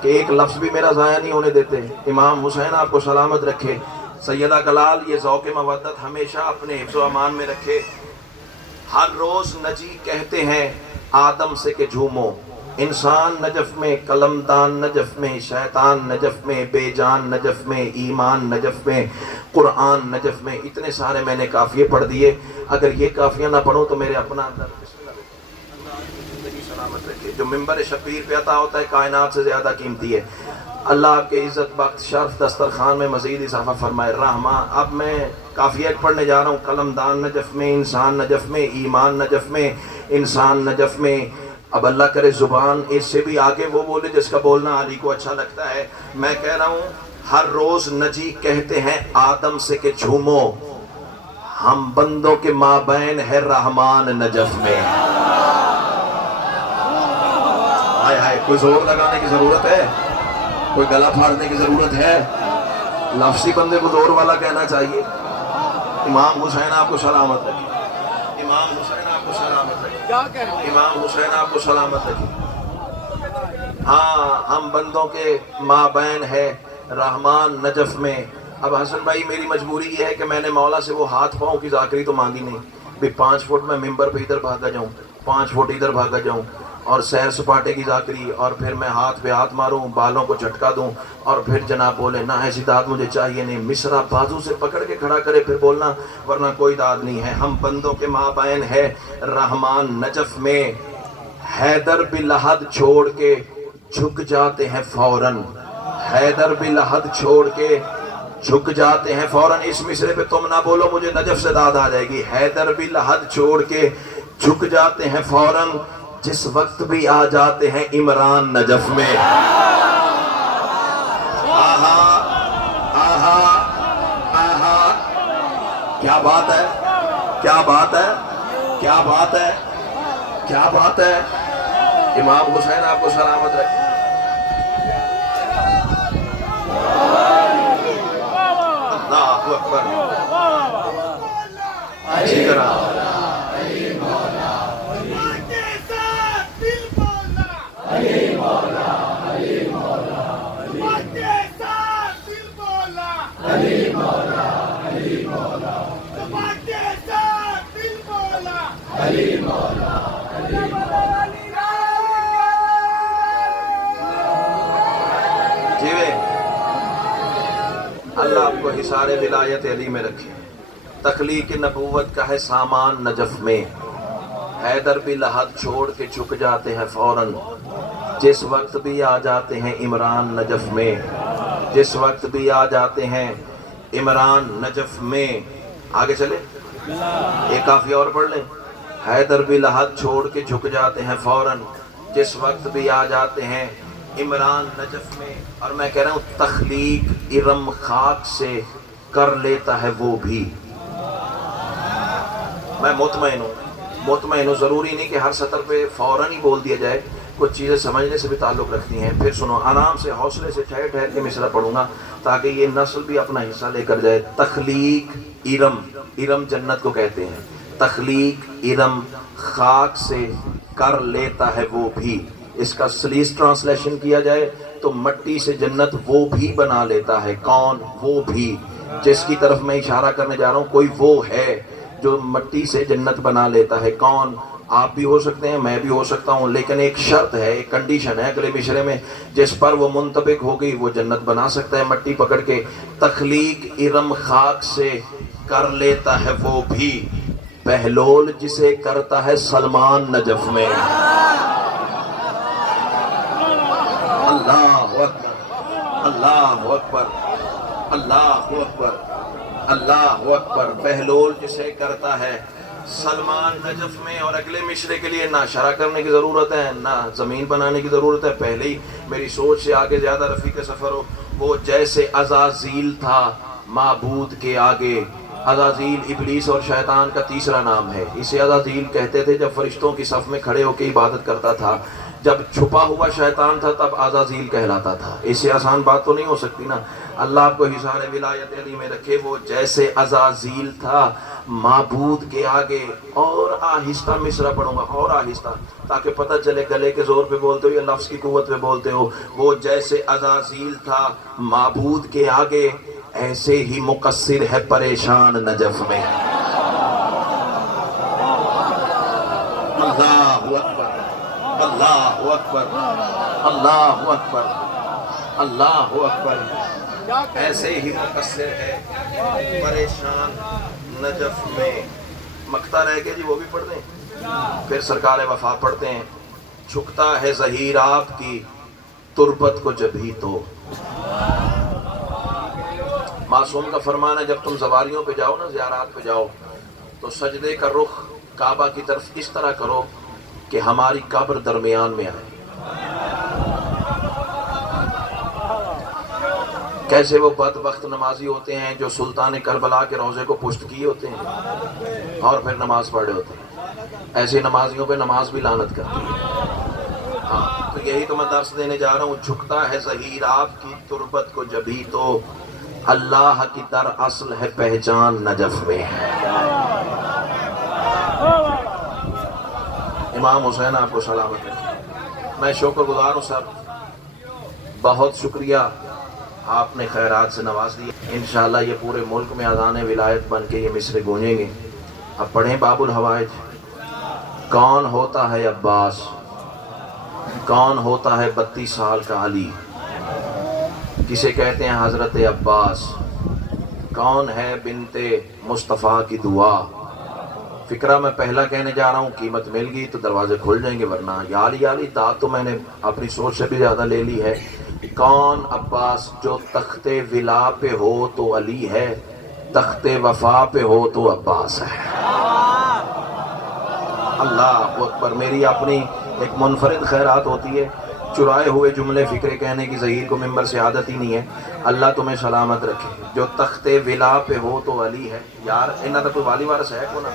کہ ایک لفظ بھی میرا ضائع نہیں ہونے دیتے۔ امام حسین آپ کو سلامت رکھے، سیدہ کلال یہ ذوق مودت ہمیشہ اپنے حفظ و امان میں رکھے۔ ہر روز نجی کہتے ہیں آدم سے کہ جھومو، انسان نجف میں، قلمدان نجف میں، شیطان نجف میں، بے جان نجف میں، ایمان نجف میں، قرآن نجف میں۔ اتنے سارے میں نے قافیے پڑھ دیے، اگر یہ قافیہ نہ پڑھوں تو میرے اپنا اندر زندگی سلامت رکھے۔ جو ممبر شبیر پہ عطا ہوتا ہے کائنات سے زیادہ قیمتی ہے۔ اللہ آپ کے عزت بخت شرف دسترخوان میں مزید اضافہ فرمائے۔ رحمان، اب میں قافیہ پڑھنے جا رہا ہوں۔ قلمدان نجف میں، انسان نجف میں، ایمان نجف میں، انسان نجف میں۔ اب اللہ کرے زبان اس سے بھی آگے وہ بولے جس کا بولنا علی کو اچھا لگتا ہے۔ میں کہہ رہا ہوں ہر روز نجی کہتے ہیں آدم سے کہ جھومو، ہم بندوں کے مابین ہے رحمان نجف میں۔ ہائے ہائے، کوئی زور لگانے کی ضرورت ہے؟ کوئی گلا پھاڑنے کی ضرورت ہے؟ لفظی بندے کو زور والا کہنا چاہیے۔ امام حسین آپ کو سلامت رکھے، امام حسین آپ کو سلامت رکھے، امام حسین آپ کو سلامت رکھے۔ ہاں، ہم بندوں کے مابین ہے رحمان نجف میں۔ اب حسن بھائی میری مجبوری یہ ہے کہ میں نے مولا سے وہ ہاتھ پاؤں کی ذاکری تو مانگی نہیں بھی 5 فٹ میں ممبر پہ ادھر بھاگا جاؤں، 5 فٹ ادھر بھاگا جاؤں، اور سیر سپاٹے کی ذاکری، اور پھر میں ہاتھ پہ ہاتھ ماروں، بالوں کو جھٹکا دوں، اور پھر جناب بولے نہ ایسی داد مجھے چاہیے نہیں۔ مصرع بازو سے پکڑ کے کھڑا کرے پھر بولنا، ورنہ کوئی داد نہیں ہے۔ ہم بندوں کے مابین ہے رحمان نجف میں، حیدر بھی لحد چھوڑ کے جھک جاتے ہیں فوراً، حیدر بھی لحد چھوڑ کے جھک جاتے ہیں فوراً۔ اس مصرے پہ تم نہ بولو مجھے نجف سے داد آ جائے گی۔ حیدر بھی لحد چھوڑ کے جھک جاتے ہیں فوراً، جس وقت بھی آ جاتے ہیں عمران نجف میں۔ آہا آہا آہا، کیا بات ہے، کیا بات ہے، کیا بات ہے، کیا بات ہے۔ امام حسین آپ کو سلامت رکھے۔ اللہ اکبر، اچھی طرح اللہ آپ کو حصار ولایت علی میں رکھے۔ تخلیق نبوت کا ہے سامان نجف میں، حیدر بھی لحد چھوڑ کے جھک جاتے ہیں فوراً، جس وقت بھی آ جاتے ہیں عمران نجف میں، جس وقت بھی آ جاتے ہیں عمران نجف میں۔ آگے چلے، ایک کافی اور پڑھ لیں۔ حیدر بھی لحد چھوڑ کے جھک جاتے ہیں فوراً، جس وقت بھی آ جاتے ہیں عمران نجف میں، اور میں کہہ رہا ہوں تخلیق ارم خاک سے کر لیتا ہے وہ بھی. میں مطمئن ہوں. ضروری نہیں کہ ہر سطر پہ فوراً ہی بول دیا جائے، کچھ چیزیں سمجھنے سے بھی تعلق رکھتی ہیں. پھر سنو، آرام سے حوصلے سے ٹھہر ٹھہر کے مصرع پڑھوں گا تاکہ یہ نسل بھی اپنا حصہ لے کر جائے. تخلیق ارم جنت کو کہتے ہیں. تخلیق ارم خاک سے کر لیتا ہے وہ بھی. اس کا سلیس ٹرانسلیشن کیا جائے تو مٹی سے جنت وہ بھی بنا لیتا ہے. کون؟ وہ بھی. جس کی طرف میں اشارہ کرنے جا رہا ہوں، کوئی وہ ہے جو مٹی سے جنت بنا لیتا ہے. کون؟ آپ بھی ہو سکتے ہیں، میں بھی ہو سکتا ہوں، لیکن ایک شرط ہے، ایک کنڈیشن ہے اگلے مشرے میں، جس پر وہ منطبق ہو گئی وہ جنت بنا سکتا ہے مٹی پکڑ کے. تخلیق ارم خاک سے کر لیتا ہے وہ بھی، بہلول جسے کرتا ہے سلمان نجف میں. اللہ اکبر، اللہ اکبر، اللہ اکبر، اللہ اکبر. بہلول جسے کرتا ہے سلمان نجف میں. اور اگلے مشرے کے لیے نہ شرح کرنے کی ضرورت ہے، نہ زمین بنانے کی ضرورت ہے، پہلے ہی میری سوچ سے آگے زیادہ رفیق سفر ہو. وہ جیسے عزازیل تھا معبود کے آگے. عزازیل ابلیس اور شیطان کا تیسرا نام ہے. اسے عزازیل کہتے تھے جب فرشتوں کی صف میں کھڑے ہو کے عبادت کرتا تھا. جب چھپا ہوا شیطان تھا تب عزازیل کہلاتا تھا. اس سے آسان بات تو نہیں ہو سکتی نا. اللہ آپ کو حصار ولایت علی میں رکھے. وہ جیسے عزازیل تھا معبود کے آگے. اور آہستہ مصرع پڑھوں گا، اور آہستہ، تاکہ پتہ چلے گلے کے زور پہ بولتے ہو یا لفظ کی قوت پہ بولتے ہو. وہ جیسے عزازیل تھا معبود کے آگے، ایسے ہی مقصر ہے پریشان نجف میں. اللہ اکبر، اللہ اکبر، اللہ اکبر، اللہ اکبر. ایسے ہی مقصر ہے پریشان نجف میں. مکتا رہ گیا جی، وہ بھی پڑھ دیں. پھر سرکار وفا پڑھتے ہیں. جھکتا ہے ظہیر آپ کی تربت کو جبھی تو. معصوم کا فرمان ہے جب تم زواریوں پہ جاؤ نا، زیارات پہ جاؤ، تو سجدے کا رخ کعبہ کی طرف اس طرح کرو کہ ہماری قبر درمیان میں آئے. کیسے وہ بدبخت نمازی ہوتے ہیں جو سلطان کربلا کے روضے کو پشت کیے ہوتے ہیں اور پھر نماز پڑھے ہوتے ہیں. ایسے نمازیوں پہ نماز بھی لعنت کرتی ہے. ہاں، تو یہی تو میں درس دینے جا رہا ہوں. جھکتا ہے ظہیر آپ کی تربت کو جبھی تو، اللہ کی در اصل ہے پہچان نجف میں. امام حسین آپ کو سلامت رکھے. میں شکر گزار ہوں صاحب، بہت شکریہ، آپ نے خیرات سے نواز دیا. انشاءاللہ یہ پورے ملک میں اذان ولایت بن کے یہ مصرے گونجیں گے. اب پڑھیں باب الحوائج. کون ہوتا ہے عباس، کون ہوتا ہے 32 سال کا علی، کسے کہتے ہیں حضرت عباس، کون ہے بنت مصطفیٰ کی دعا. فکرہ میں پہلا کہنے جا رہا ہوں، قیمت مل گئی تو دروازے کھل جائیں گے، ورنہ یا علی داد تو میں نے اپنی سوچ سے بھی زیادہ لے لی ہے. کون عباس، جو تخت ولا پہ ہو تو علی ہے، تخت وفا پہ ہو تو عباس ہے. اللہ اکبر. میری اپنی ایک منفرد خیرات ہوتی ہے، چرائے ہوئے جملے فکرے کہنے کی ظہیر کو ممبر سے عادت ہی نہیں ہے. اللہ تمہیں سلامت رکھے. جو تخت ولا پہ ہو تو علی ہے. یار انہاں تو کوئی والی وارث ہے کو نا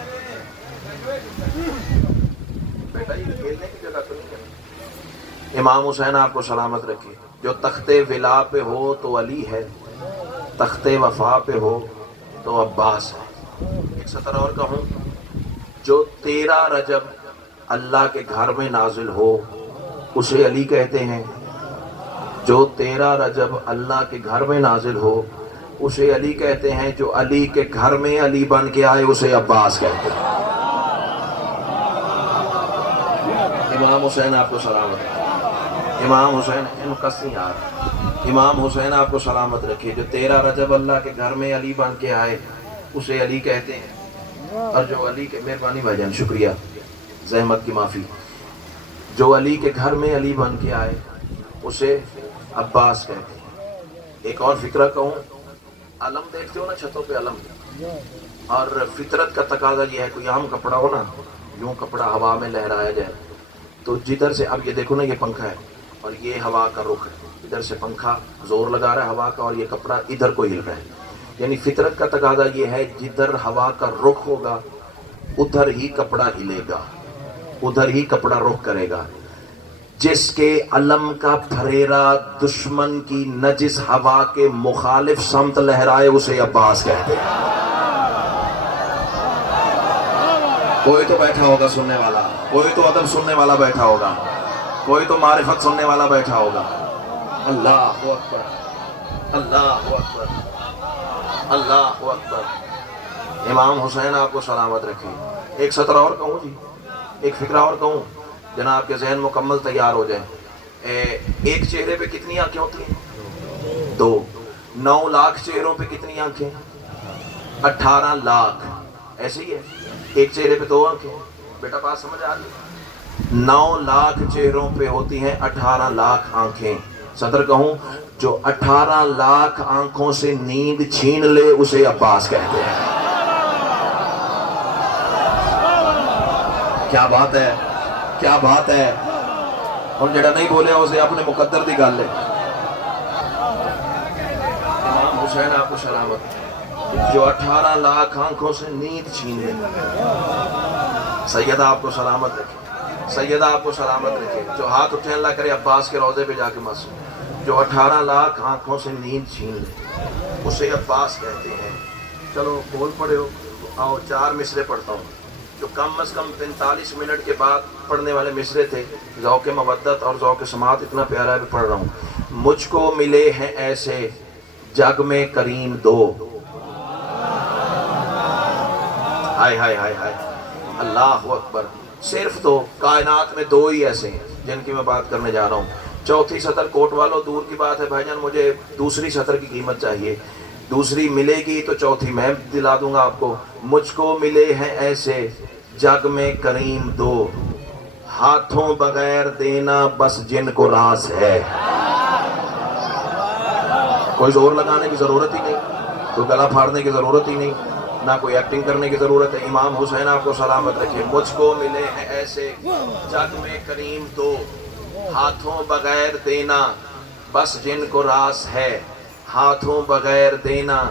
بیٹا، یہ کھیلنے کی جگہ تو نہیں ہے. امام حسین آپ کو سلامت رکھے. جو تخت ولا پہ ہو تو علی ہے، تخت وفا پہ ہو تو عباس ہے. ایک سطر اور کہوں، جو 13 رجب اللہ کے گھر میں نازل ہو اسے علی کہتے ہیں. جو 13 رجب اللہ کے گھر میں نازل ہو اسے علی کہتے ہیں. جو علی کے گھر میں علی بن کے آئے اسے عباس کہتے ہیں. امام حسین آپ کو سلامت رکھے. امام حسین امام حسین آپ کو سلامت رکھے. جو 13 رجب اللہ کے گھر میں علی بن کے آئے اسے علی کہتے ہیں. اور جو علی کے، مہربانی بھائی جان، شکریہ، زحمت کی معافی. جو علی کے گھر میں علی بن کے آئے اسے عباس کہتے ہیں. ایک اور فکرہ کہوں، علم دیکھتے ہو نا چھتوں پہ علم، اور فطرت کا تقاضا یہ ہے کوئی عام کپڑا ہو نا، یوں کپڑا ہوا میں لہرایا جائے، تو جدھر سے، اب یہ دیکھو نا یہ پنکھا ہے، اور یہ ہوا کا رخ ہے، ادھر سے پنکھا زور لگا رہا ہے ہوا کا اور یہ کپڑا ادھر کو ہل رہا ہے، یعنی فطرت کا تقاضا یہ ہے جدھر ہوا کا رخ ہوگا ادھر ہی کپڑا ہلے گا، ادھر ہی کپڑا رخ کرے گا۔ جس کے علم کا پھریرا دشمن کی نجس ہوا کے مخالف سمت لہرائے اسے عباس کہتے ہیں۔ کوئی تو بیٹھا ہوگا سننے والا، کوئی تو ادب سننے والا بیٹھا ہوگا، کوئی تو معرفت سننے والا بیٹھا ہوگا۔ اللہ اکبر، اللہ اکبر، اللہ اکبر۔ امام حسین آپ کو سلامت رکھے۔ ایک سطر اور کہوں جی، ایک فکرہ اور کہوں، جناب کے ذہن مکمل تیار ہو جائے۔ ایک چہرے پہ کتنی آنکھیں ہوتی ہیں؟ 2۔ 9 لاکھ چہروں پہ کتنی آنکھیں؟ 18 لاکھ۔ ایسے ہی ہے، ایک چہرے پہ 2 آنکھیں۔ بیٹا بات سمجھ آ رہی؟ 9 لاکھ چہروں پہ ہوتی ہیں 18 لاکھ آنکھیں۔ صدر کہوں، جو 18 لاکھ آنکھوں سے نیند چھین لے اسے عباس کہتے ہیں۔ کیا بات ہے، کیا بات ہے۔ اور جڑا نہیں بولے اسے اپنے مقدر دی گل ہے۔ امام حسین آپ کو سلامت، جو 18 لاکھ آنکھوں سے نیند چھین لے۔ سیدہ آپ کو سلامت رکھے، سیدہ آپ کو سلامت رکھے۔ جو ہاتھ اٹھے اللہ کرے عباس کے روضے پہ جا کے مسجد، جو 18 لاکھ آنکھوں سے نیند چھین لے اسے عباس کہتے ہیں۔ چلو بول پڑے ہو، آؤ 4 مصرے پڑھتا ہوں جو کم از کم 45 منٹ کے بعد پڑھنے والے مصرے تھے۔ ذوق مودت اور ذوق سماعت اتنا پیارا ہے کہ پڑھ رہا ہوں۔ مجھ کو ملے ہیں ایسے جگ میں کریم 2۔ ہائے ہائے ہائے ہائے، اللہ اکبر۔ صرف 2، کائنات میں 2 ہی ایسے ہیں جن کی میں بات کرنے جا رہا ہوں۔ چوتھی سطر کوٹ والوں دور کی بات ہے بھائی جان، مجھے دوسری سطر کی قیمت چاہیے، دوسری ملے گی تو چوتھی میں دلا دوں گا آپ کو۔ مجھ کو ملے ہیں ایسے جگ میں کریم 2، ہاتھوں بغیر دینا بس جن کو راس ہے۔ کوئی زور لگانے کی ضرورت ہی نہیں، کوئی گلا پھاڑنے کی ضرورت ہی نہیں، نہ کوئی ایکٹنگ کرنے کی ضرورت ہے۔ امام حسین آپ کو سلامت رکھے۔ مجھ کو ملے ہیں ایسے جگ میں کریم 2، ہاتھوں بغیر دینا بس جن کو راس ہے، ہاتھوں بغیر دینا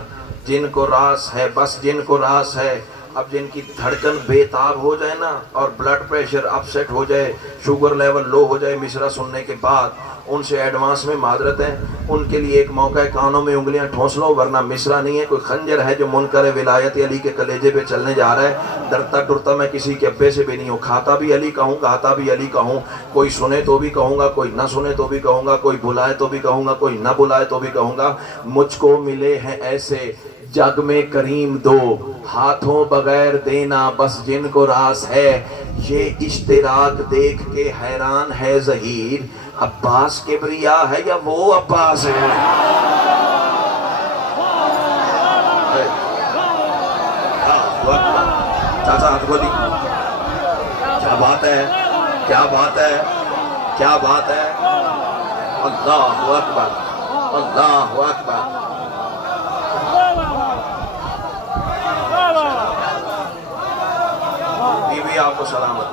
جن کو راس ہے، بس جن کو راس ہے۔ اب جن کی دھڑکن بے تاب ہو جائے نا اور بلڈ پریشر اپسیٹ ہو جائے، شوگر لیول لو ہو جائے مصرع سننے کے بعد، ان سے ایڈوانس میں معذرت ہے، ان کے لیے ایک موقع ہے کانوں میں انگلیاں ٹھونس لو، ورنہ مصرع نہیں ہے، کوئی خنجر ہے جو منکر ولایت علی کے کلیجے پہ چلنے جا رہا ہے۔ ڈرتا ڈرتا میں کسی کے ابے سے بھی نہیں ہوں، کھاتا بھی علی کا ہوں، گاتا بھی علی کا ہوں۔ کوئی سنے تو بھی کہوں گا، کوئی نہ سنے تو بھی کہوں گا، کوئی بلائے تو بھی کہوں گا، کوئی نہ بلائے تو بھی کہوں گا۔ مجھ کو ملے ہیں ایسے جگ میں کریم 2، ہاتھوں بغیر دینا بس جن کو راس ہے۔ یہ اشتراک دیکھ کے حیران ہے ظہیر، عباس کبریا ہے یا وہ عباس ہے؟ چاچا ہاتھ کھولی، کیا بات ہے، کیا بات ہے، کیا بات ہے۔ اللہ اکبر، اللہ اکبر۔ بیوی آپ کو سلامت،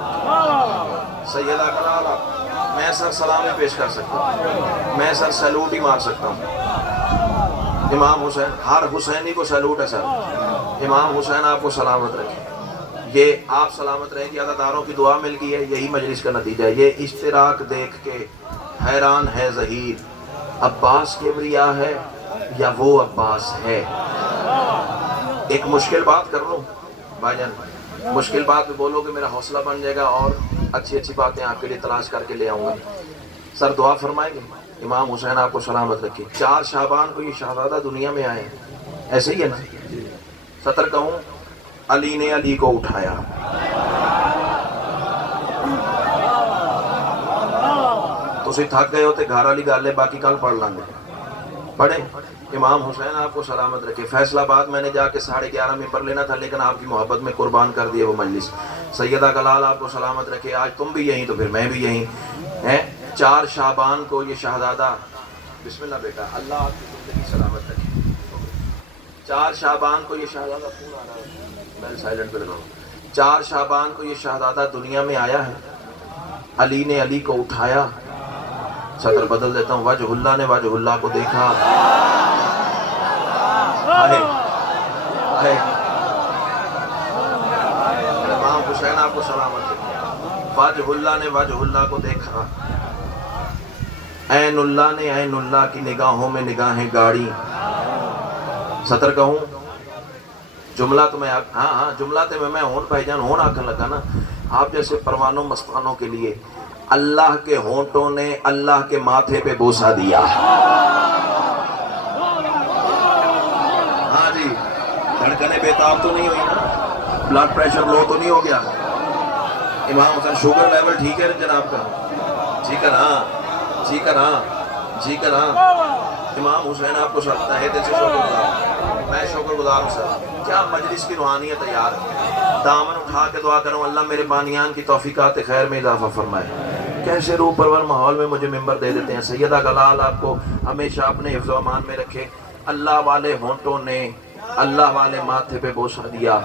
سیدہ کلال آپ، میں سر سلامی پیش کر سکتا ہوں، میں سر سیلوٹ ہی مار سکتا ہوں۔ امام حسین، ہر حسینی کو سیلوٹ ہے سر۔ امام حسین آپ کو سلامت رکھیں۔ یہ آپ سلامت رہیں کہ عزاداروں کی دعا مل گئی ہے، یہی مجلس کا نتیجہ ہے۔ یہ اشتراک دیکھ کے حیران ہے ظہیر، عباس کبریا ہے یا وہ عباس ہے؟ ایک مشکل بات کر لوں بھائی جان، مشکل بات بھی بولو کہ میرا حوصلہ بن جائے گا اور اچھی اچھی باتیں آپ کے لیے تلاش کر کے لے آؤں گا۔ سر دعا فرمائیں گے؟ امام حسین آپ کو سلامت رکھے۔ 4 شعبان کو یہ شہزادہ دنیا میں آئے ہیں، ایسے ہی ہے نا؟ سطر کہوں، علی نے علی کو اٹھایا، تسی تھک گئے ہوتے گھر والی گل ہے، باقی کل پڑھ لیں گے، پڑھیں۔ امام حسین آپ کو سلامت رکھے۔ فیصل آباد میں نے جا کے 11:30 ممبر لینا تھا، لیکن آپ کی محبت میں قربان کر دیے وہ مجلس۔ سیدہ کلال آپ کو سلامت رکھے۔ آج تم بھی یہیں تو پھر میں بھی یہیں ہیں۔ 4 شعبان کو یہ شہزادہ، بسم اللہ بیٹا، اللہ آپ کی زندگی سلامت رکھے۔ 4 شعبان کو یہ شہزادہ، فون آ رہا ہے، میں سائلنٹ پہ لگاؤں۔ 4 شعبان کو یہ شہزادہ دنیا میں آیا ہے، علی نے علی کو اٹھایا، سطر بدل دیتا ہوں. وجہ اللہ نے وجہ اللہ کو دیکھا. آئے آئے امام حسین آپ کو سلامت رکھے. وجہ اللہ نے وجہ اللہ کو دیکھا. عین اللہ نے عین اللہ کی نگاہوں میں نگاہیں گاڑی. سطر کہوں جملہ تو میں ہاں جملہ تو میں ہون بھائی جان ہون آکھن لگا نا. آپ جیسے پروانوں مستانوں کے لیے اللہ کے ہونٹوں نے اللہ کے ماتھے پہ بوسہ دیا. ہاں جی دھڑکنیں بےتاب تو نہیں ہوئی نا, بلڈ پریشر لو تو نہیں ہو گیا. امام حسین شوگر لیول ٹھیک ہے جناب کا؟ ٹھیک ہے نا, ٹھیک ہے نا, ٹھیک ہے نا. امام حسین آپ کو سکتا ہے دل سے شکر گزار. میں شکر گزار ہوں سر. کیا مجلس کی روحانیت ہے یار. دامن اٹھا کے دعا کروں اللہ میرے بانیان کی توفیقات خیر میں اضافہ فرمائے. کیسے روح پرور ماحول میں مجھے ممبر دے دیتے ہیں. سیدہ گلال آپ کو ہمیشہ اپنے حفظ و امان میں رکھے. اللہ والے ہونٹوں نے اللہ والے ماتھے پہ بوسہ دیا.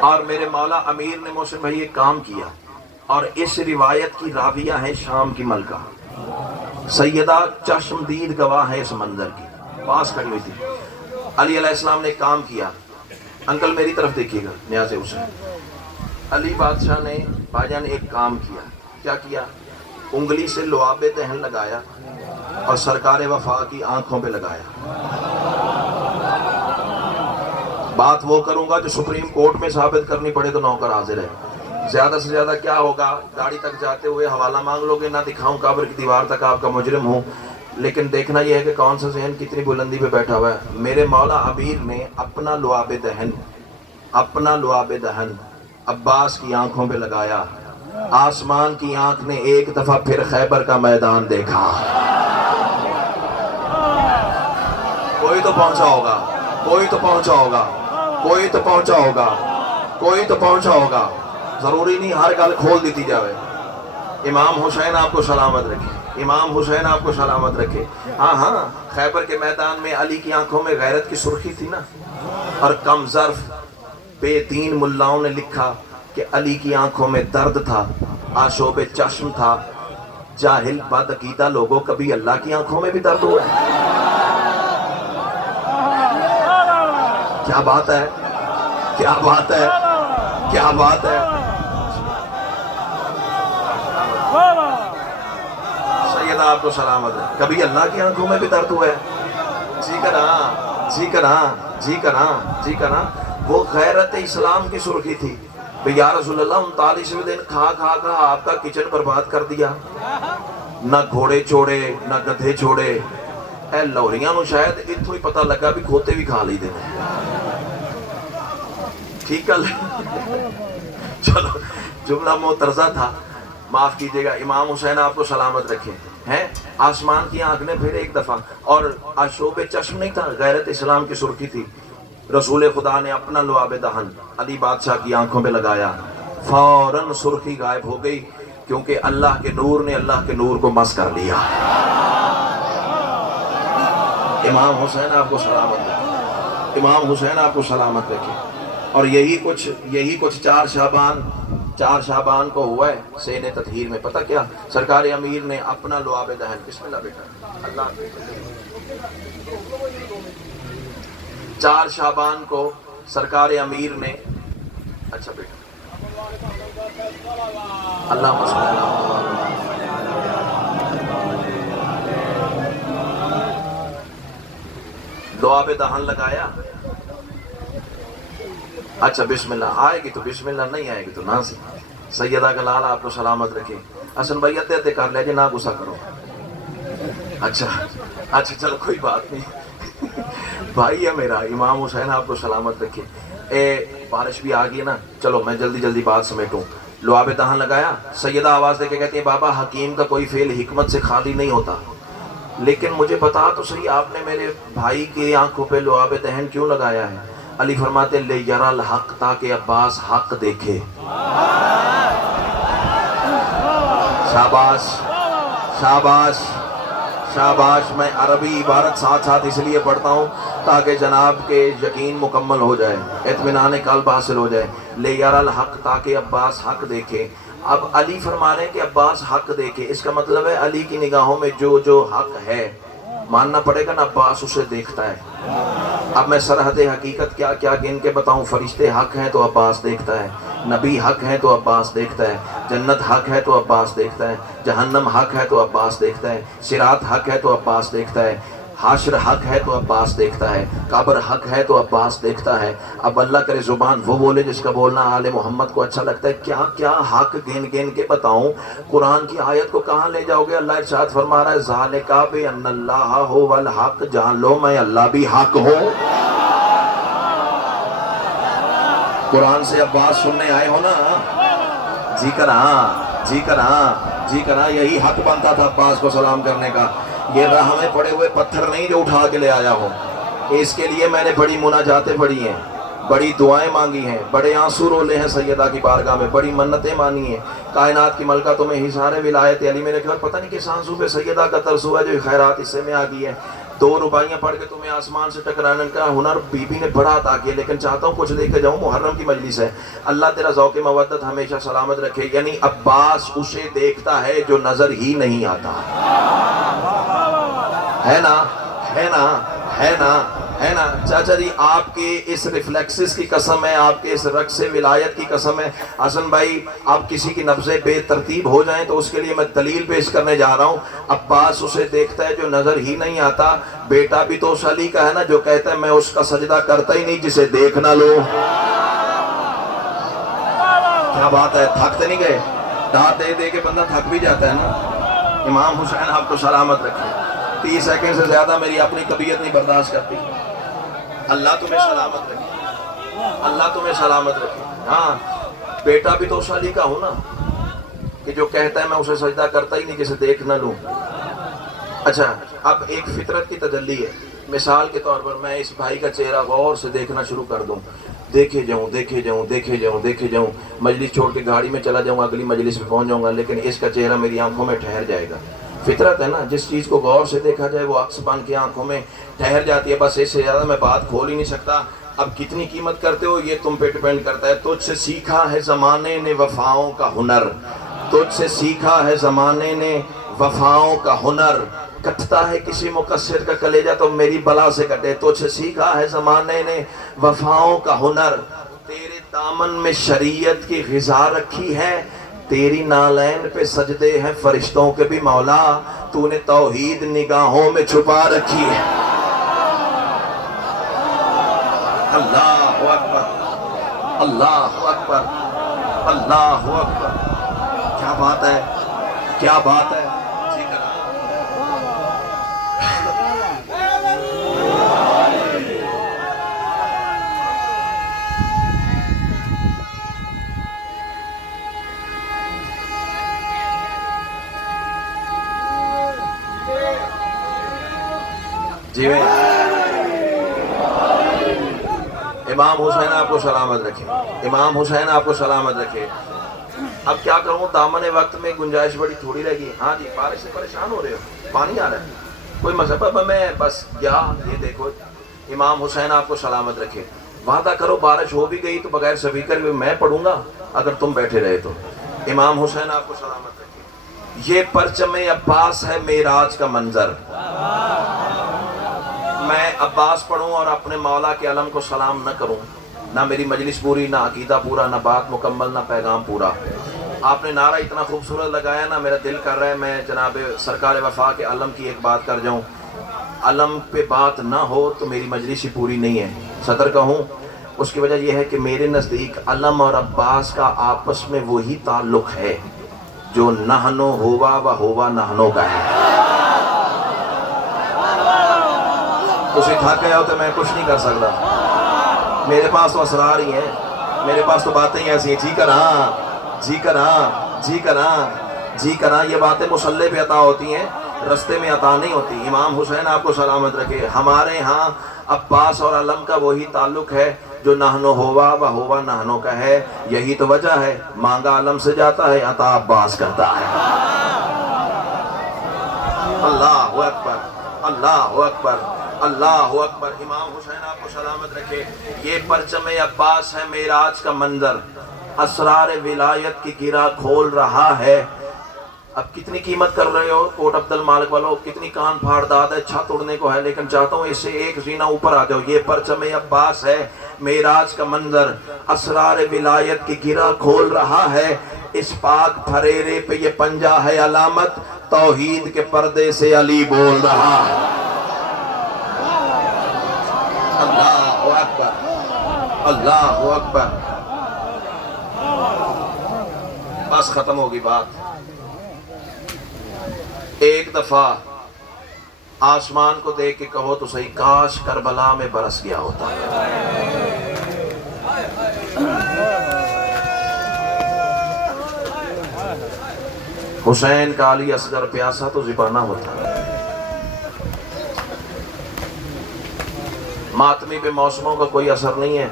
اور میرے مولا امیر نے محسن بھائی یہ کام کیا. اور اس روایت کی راویہ ہے شام کی ملکہ سیدہ چشمدید گواہ ہے اس منظر کی, پاس کھڑی ہوئی تھی. علی علیہ السلام نے کام کیا. انکل میری طرف دیکھیے گا نیاز حسین. علی بادشاہ نے بھائی جان ایک کام کیا. کیا کیا؟ انگلی سے لعاب دہن لگایا اور سرکار وفا کی آنکھوں پہ لگایا. بات وہ کروں گا جو سپریم کورٹ میں ثابت کرنی پڑے تو نوکر حاضر ہے. زیادہ سے زیادہ کیا ہوگا, گاڑی تک جاتے ہوئے حوالہ مانگ لو گے, نہ دکھاؤں قبر کی دیوار تک آپ کا مجرم ہوں. لیکن دیکھنا یہ ہے کہ کون سا ذہن کتنی بلندی پہ بیٹھا ہوا ہے. میرے مولا امیر نے اپنا لعاب دہن عباس کی آنکھوں پہ لگایا. آسمان کی آنکھ نے ایک دفعہ پھر خیبر کا میدان دیکھا. کوئی تو پہنچا ہوگا, کوئی تو پہنچا ہوگا, کوئی تو پہنچا ہوگا, کوئی تو پہنچا ہوگا. ضروری نہیں ہر گل کھول دیتی جاوے. امام حسین آپ کو سلامت رکھے. امام حسین آپ کو سلامت رکھے. ہاں خیبر کے میدان میں علی کی آنکھوں میں غیرت کی سرخی تھی نا. اور کم ظرف بے دین ملاؤں نے لکھا کہ علی کی آنکھوں میں درد تھا, آشوب چشم تھا. جاہل بد عقیدہ لوگوں کبھی اللہ کی آنکھوں میں بھی درد ہوا ہے؟ کیا بات ہے, کیا بات ہے, کیا بات ہے. سیدہ آپ کو سلامت ہے. کبھی اللہ کی آنکھوں میں بھی درد ہوا ہے؟ جی کرنا, جی کرنا, جی کرنا, جی کرنا. وہ غیرت اسلام کی سرخی تھی. یا رسول اللہ 39ویں دن کھا آپ کا کچن برباد کر دیا. نہ گھوڑے چھوڑے نہ گدھے چھوڑے. اے لوریاں نو شاید اتھوں ہی پتہ لگا بھی کھوتے بھی کھا لی دے. ٹھیک ہے چلو جملہ معترضہ تھا, معاف کیجئے گا. امام حسین آپ کو سلامت رکھے ہیں. آسمان کی آنکھ نے پھر ایک دفعہ, اور آشوب چشم نہیں تھا, غیرت اسلام کی سرخی تھی. رسول خدا نے اپنا لعاب دہن علی بادشاہ کی آنکھوں پہ لگایا. فوراً سرخی غائب ہو گئی کیونکہ اللہ کے نور نے اللہ کے نور کو مس کر لیا. امام حسین آپ کو سلامت رکھے. امام حسین آپ کو سلامت رکھے. اور یہی کچھ 4 شعبان کو ہوا ہے سین تطہیر میں. پتہ کیا, سرکار امیر نے اپنا لعاب دہن, بسم اللہ بیٹا, اللہ 4 شعبان کو سرکار امیر نے, اچھا بیٹا اللہ لعاب دہن لگایا. اچھا بسم اللہ آئے گی تو بسم اللہ, نہیں آئے گی تو نہ سی. سیدہ گلال آپ کو سلامت رکھے. حسن بھائی ادھے کر لے جی, نہ غصہ کرو. اچھا چلو کوئی بات نہیں, بھائی ہے میرا. امام حسین آپ کو سلامت رکھے. بارش بھی آ گئی نا, چلو میں جلدی بات سمیٹوں. لعاب دہن لگایا. سیدہ آواز دے کے کہتی ہیں بابا حکیم کا کوئی فعل حکمت سے خالی نہیں ہوتا, لیکن مجھے بتا تو صحیح آپ نے میرے بھائی کی آنکھوں پہ لعاب دہن کیوں لگایا ہے؟ علی فرماتے لے یرا الحق, تاکہ عباس حق دیکھے. شاباش شاباش شاباش. میں عربی عبارت ساتھ اس لیے پڑھتا ہوں تاکہ جناب کے یقین مکمل ہو جائے, اطمینان قلب حاصل ہو جائے. لے یرا الحق, تاکہ عباس حق دیکھے. اب علی فرما رہے ہیں کہ عباس حق دیکھے، اس کا مطلب ہے علی کی نگاہوں میں جو جو حق ہے ماننا پڑے گا نا، عباس اسے دیکھتا ہے۔ اب میں سرحد حقیقت کیا کیا گن کے بتاؤں؟ فرشتے حق ہیں تو عباس دیکھتا ہے، نبی حق ہیں تو عباس دیکھتا ہے، جنت حق ہے تو عباس دیکھتا ہے، جہنم حق ہے تو عباس دیکھتا ہے، صراط حق ہے تو عباس دیکھتا ہے، حاشر حق ہے تو عباس دیکھتا ہے، قبر حق ہے تو عباس دیکھتا ہے۔ اب اللہ کرے زبان وہ بولے جس کا بولنا آل محمد کو اچھا لگتا ہے۔ کیا کیا حق گن گن کے بتاؤں؟ قرآن کی آیت کو کہاں لے جاؤ گے؟ اللہ ارشاد فرما رہا ہے ذالک بان اللہ هو الحق، جان لو میں اللہ بھی حق ہوں۔ قرآن سے عباس سننے آئے ہو نا؟ جی کر ہاں، جی کر ہاں، جی کر ہاں، یہی حق بنتا تھا عباس کو سلام کرنے کا۔ یہ راہ میں پڑے ہوئے پتھر نہیں جو اٹھا کے لے آیا ہوں، اس کے لیے میں نے بڑی مناجاتیں پڑھی ہیں، بڑی دعائیں مانگی ہیں، بڑے آنسو رولے ہیں سیدہ کی بارگاہ میں، بڑی منتیں مانی ہیں۔ کائنات کی ملکہ تمہیں حصار ولایت علی، میرے گھر پتہ نہیں کس آنسو پہ سیدہ کا ترس ہوا جو خیرات اس سے میں آ گئی ہے۔ 2 رباعیاں پڑھ کے تمہیں آسمان سے ٹکرانے کا ہنر بی بی نے بڑا عطا کیا، لیکن چاہتا ہوں کچھ دے کے جاؤں، محرم کی مجلس ہے۔ اللہ تیرا ذوق مودت ہمیشہ سلامت رکھے۔ یعنی عباس اسے دیکھتا ہے جو نظر ہی نہیں آتا، ہے نا، ہے نا، ہے نا، ہے نا۔ چاچا جی آپ کے اس ریفلیکسز کی قسم ہے، آپ کے اس رقص ولایت کی قسم ہے۔ حسن بھائی آپ کسی کی نبضیں بے ترتیب ہو جائیں تو اس کے لیے میں دلیل پیش کرنے جا رہا ہوں۔ عباس اسے دیکھتا ہے جو نظر ہی نہیں آتا۔ بیٹا بھی تو اس علی کا ہے نا جو کہتا ہے میں اس کا سجدہ کرتا ہی نہیں جسے دیکھ نہ لو۔ کیا بات ہے، تھکتے نہیں گئے؟ ڈانٹ دے دے کے بندہ تھک بھی جاتا ہے نا۔ امام حسین آپ کو سلامت رکھے۔ 30 سیکنڈ سے زیادہ میری اپنی طبیعت نہیں برداشت کرتی۔ اللہ تمہیں سلامت رکھے، اللہ تمہیں سلامت رکھے۔ ہاں بیٹا بھی تو اس علی کا ہوں نا کہ جو کہتا ہے میں اسے سجدہ کرتا ہی نہیں جسے دیکھ نہ لوں۔ اچھا اب ایک فطرت کی تجلی ہے۔ مثال کے طور پر میں اس بھائی کا چہرہ غور سے دیکھنا شروع کر دوں، دیکھے جاؤں دیکھے جاؤں دیکھے جاؤں دیکھے جاؤں، مجلس چھوڑ کے گاڑی میں چلا جاؤں، اگلی مجلس میں پہنچ جاؤں گا، لیکن اس کا چہرہ میری آنکھوں میں ٹھہر جائے گا۔ فطرت ہے نا، جس چیز کو غور سے دیکھا جائے وہ عکس بن کے آنکھوں میں ٹھہر جاتی ہے۔ بس اس سے زیادہ میں بات کھول ہی نہیں سکتا۔ اب کتنی قیمت کرتے ہو یہ تم پہ ڈیپینڈ کرتا ہے۔ تجھ سے سیکھا ہے زمانے نے وفاؤں کا ہنر، تجھ سے سیکھا ہے زمانے نے وفاؤں کا ہنر، کٹتا ہے کسی مقصر کا کلیجہ تو میری بلا سے کٹے۔ تجھ سے سیکھا ہے زمانے نے وفاؤں کا ہنر، تیرے دامن میں شریعت کی غذا رکھی ہے، تیری نالین پہ سجدے ہیں فرشتوں کے بھی مولا، تو نے توحید نگاہوں میں چھپا رکھی ہے۔ اللہ اکبر، اللہ اکبر، اللہ اکبر۔ کیا بات ہے، کیا بات ہے۔ جی امام حسین آپ کو سلامت رکھے، امام حسین آپ کو سلامت رکھے۔ اب کیا کروں، دامن وقت میں گنجائش بڑی تھوڑی رہ گئی۔ ہاں جی بارش سے پریشان ہو رہے ہو، پانی آ رہا ہے، کوئی مذہب میں بس گیا۔ یہ دیکھو امام حسین آپ کو سلامت رکھے۔ وعدہ کرو بارش ہو بھی گئی تو بغیر سپیکر میں پڑھوں گا اگر تم بیٹھے رہے تو۔ امام حسین آپ کو سلامت رکھے۔ یہ پرچم عباس ہے معراج کا منظر۔ میں عباس پڑھوں اور اپنے مولا کے علم کو سلام نہ کروں، نہ میری مجلس پوری، نہ عقیدہ پورا، نہ بات مکمل، نہ پیغام پورا۔ آپ نے نعرہ اتنا خوبصورت لگایا نا، میرا دل کر رہا ہے میں جناب سرکار وفا کے علم کی ایک بات کر جاؤں۔ علم پہ بات نہ ہو تو میری مجلس ہی پوری نہیں ہے، صدر کا ہوں۔ اس کی وجہ یہ ہے کہ میرے نزدیک علم اور عباس کا آپس میں وہی تعلق ہے جو نحنو ہوا و ہوا نحنو کا ہے۔ تسی تھک گئے ہو تو میں کچھ نہیں کر سکتا، میرے پاس تو اسرار ہی ہیں، میرے پاس تو باتیں ہی ایسی ہیں۔ جی کراں، جی کراں، جی کراں، جی کراں، یہ باتیں مسلح پہ عطا ہوتی ہیں، رستے میں عطا نہیں ہوتی۔ امام حسین آپ کو سلامت رکھے۔ ہمارے ہاں عباس اور علم کا وہی تعلق ہے جو نحنو ہوا و ہوا نحنو کا ہے۔ یہی تو وجہ ہے مانگا علم سے جاتا ہے، عطا عباس کرتا ہے۔ اللہ اکبر، اللہ اکبر، اللہ اکبر۔ امام حسین آپ کو سلامت رکھے۔ یہ پرچم عباس ہے معراج کا منظر، اسرار ولایت کی گرہ کھول رہا ہے۔ اب کتنی قیمت کر رہے ہو کوٹ عبد المالک والوں، کتنی کان پھاڑ داد ہے، چھت اڑنے کو ہے، لیکن چاہتا ہوں اس سے ایک زینہ اوپر آ جاؤ۔ یہ پرچم عباس ہے، معراج کا منظر، اسرار ولایت کی گرہ کھول رہا ہے۔ اس پاک پھریرے پہ یہ پنجہ ہے علامت، توحید کے پردے سے علی بول رہا ہے۔ اللہ اکبر، اللہ اکبر۔ بس ختم ہوگی بات۔ ایک دفعہ آسمان کو دیکھ کے کہو تو صحیح، کاش کربلا میں برس گیا ہوتا۔ حسین کا علی اصغر پیاسا تو ذبح نہ ہوتا۔ ماتمی پہ موسموں کا کوئی اثر نہیں ہے۔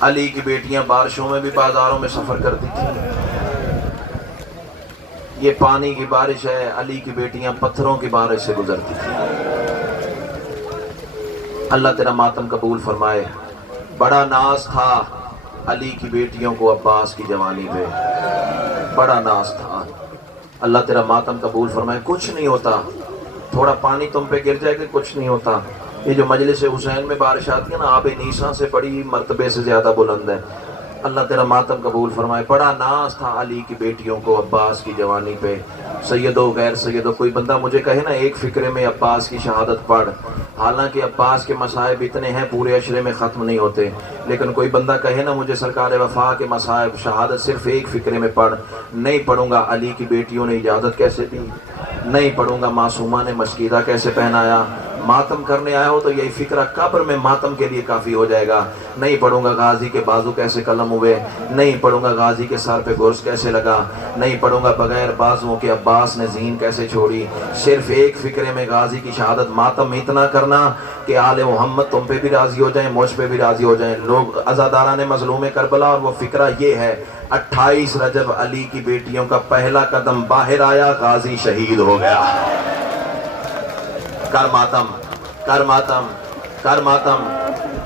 علی کی بیٹیاں بارشوں میں بھی بازاروں میں سفر کرتی تھیں۔ یہ پانی کی بارش ہے، علی کی بیٹیاں پتھروں کی بارش سے گزرتی تھیں۔ اللہ تیرا ماتم قبول فرمائے۔ بڑا ناز تھا علی کی بیٹیوں کو عباس کی جوانی پہ، بڑا ناز تھا۔ اللہ تیرا ماتم قبول فرمائے۔ کچھ نہیں ہوتا، تھوڑا پانی تم پہ گر جائے کہ کچھ نہیں ہوتا۔ یہ جو مجلس حسین میں بارش آتی ہے نا، آب نیساں سے بڑی مرتبے سے زیادہ بلند ہے۔ اللہ تیرا ماتم قبول فرمائے۔ بڑا ناز تھا علی کی بیٹیوں کو عباس کی جوانی پہ۔ سیدو غیر سیدو، کوئی بندہ مجھے کہے نا ایک فکرے میں عباس کی شہادت پڑھ، حالانکہ عباس کے مصائب اتنے ہیں پورے عشرے میں ختم نہیں ہوتے، لیکن کوئی بندہ کہے نا مجھے سرکار وفا کے مصائب شہادت صرف ایک فکرے میں پڑھ، نہیں پڑھوں گا علی کی بیٹیوں نے اجازت کیسے دی، نہیں پڑھوں گا معصومہ نے مشکیدہ کیسے پہنایا۔ ماتم کرنے آیا ہو تو یہی فکرہ قبر میں ماتم کے لیے کافی ہو جائے گا۔ نہیں پڑھوں گا غازی کے بازو کیسے قلم ہوئے، نہیں پڑھوں گا غازی کے سر پہ گرز کیسے لگا، نہیں پڑھوں گا بغیر بازوؤں کے عباس نے زین کیسے چھوڑی۔ صرف ایک فکرے میں غازی کی شہادت، ماتم اتنا کرنا کہ آل محمد تم پہ بھی راضی ہو جائیں، مجھ پہ بھی راضی ہو جائیں لوگ عزاداران مظلوم کربلا۔ اور وہ فکرہ یہ ہے، 28 رجب علی کی بیٹیوں کا پہلا قدم باہر آیا، غازی شہید ہو گیا۔ کر ماتم، کر ماتم، کر ماتم،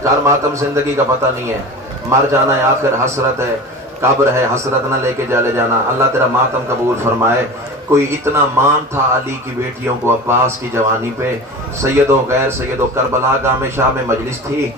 کر ماتم۔ زندگی کا پتہ نہیں ہے، مر جانا ہے آخر، حسرت ہے، قبر ہے، حسرت نہ لے کے جلے جانا۔ اللہ تیرا ماتم قبول فرمائے۔ کوئی اتنا مان تھا علی کی بیٹیوں کو عباس کی جوانی پہ۔ سیدو غیر سیدو، کربلا گاہ میں شاہ میں مجلس تھی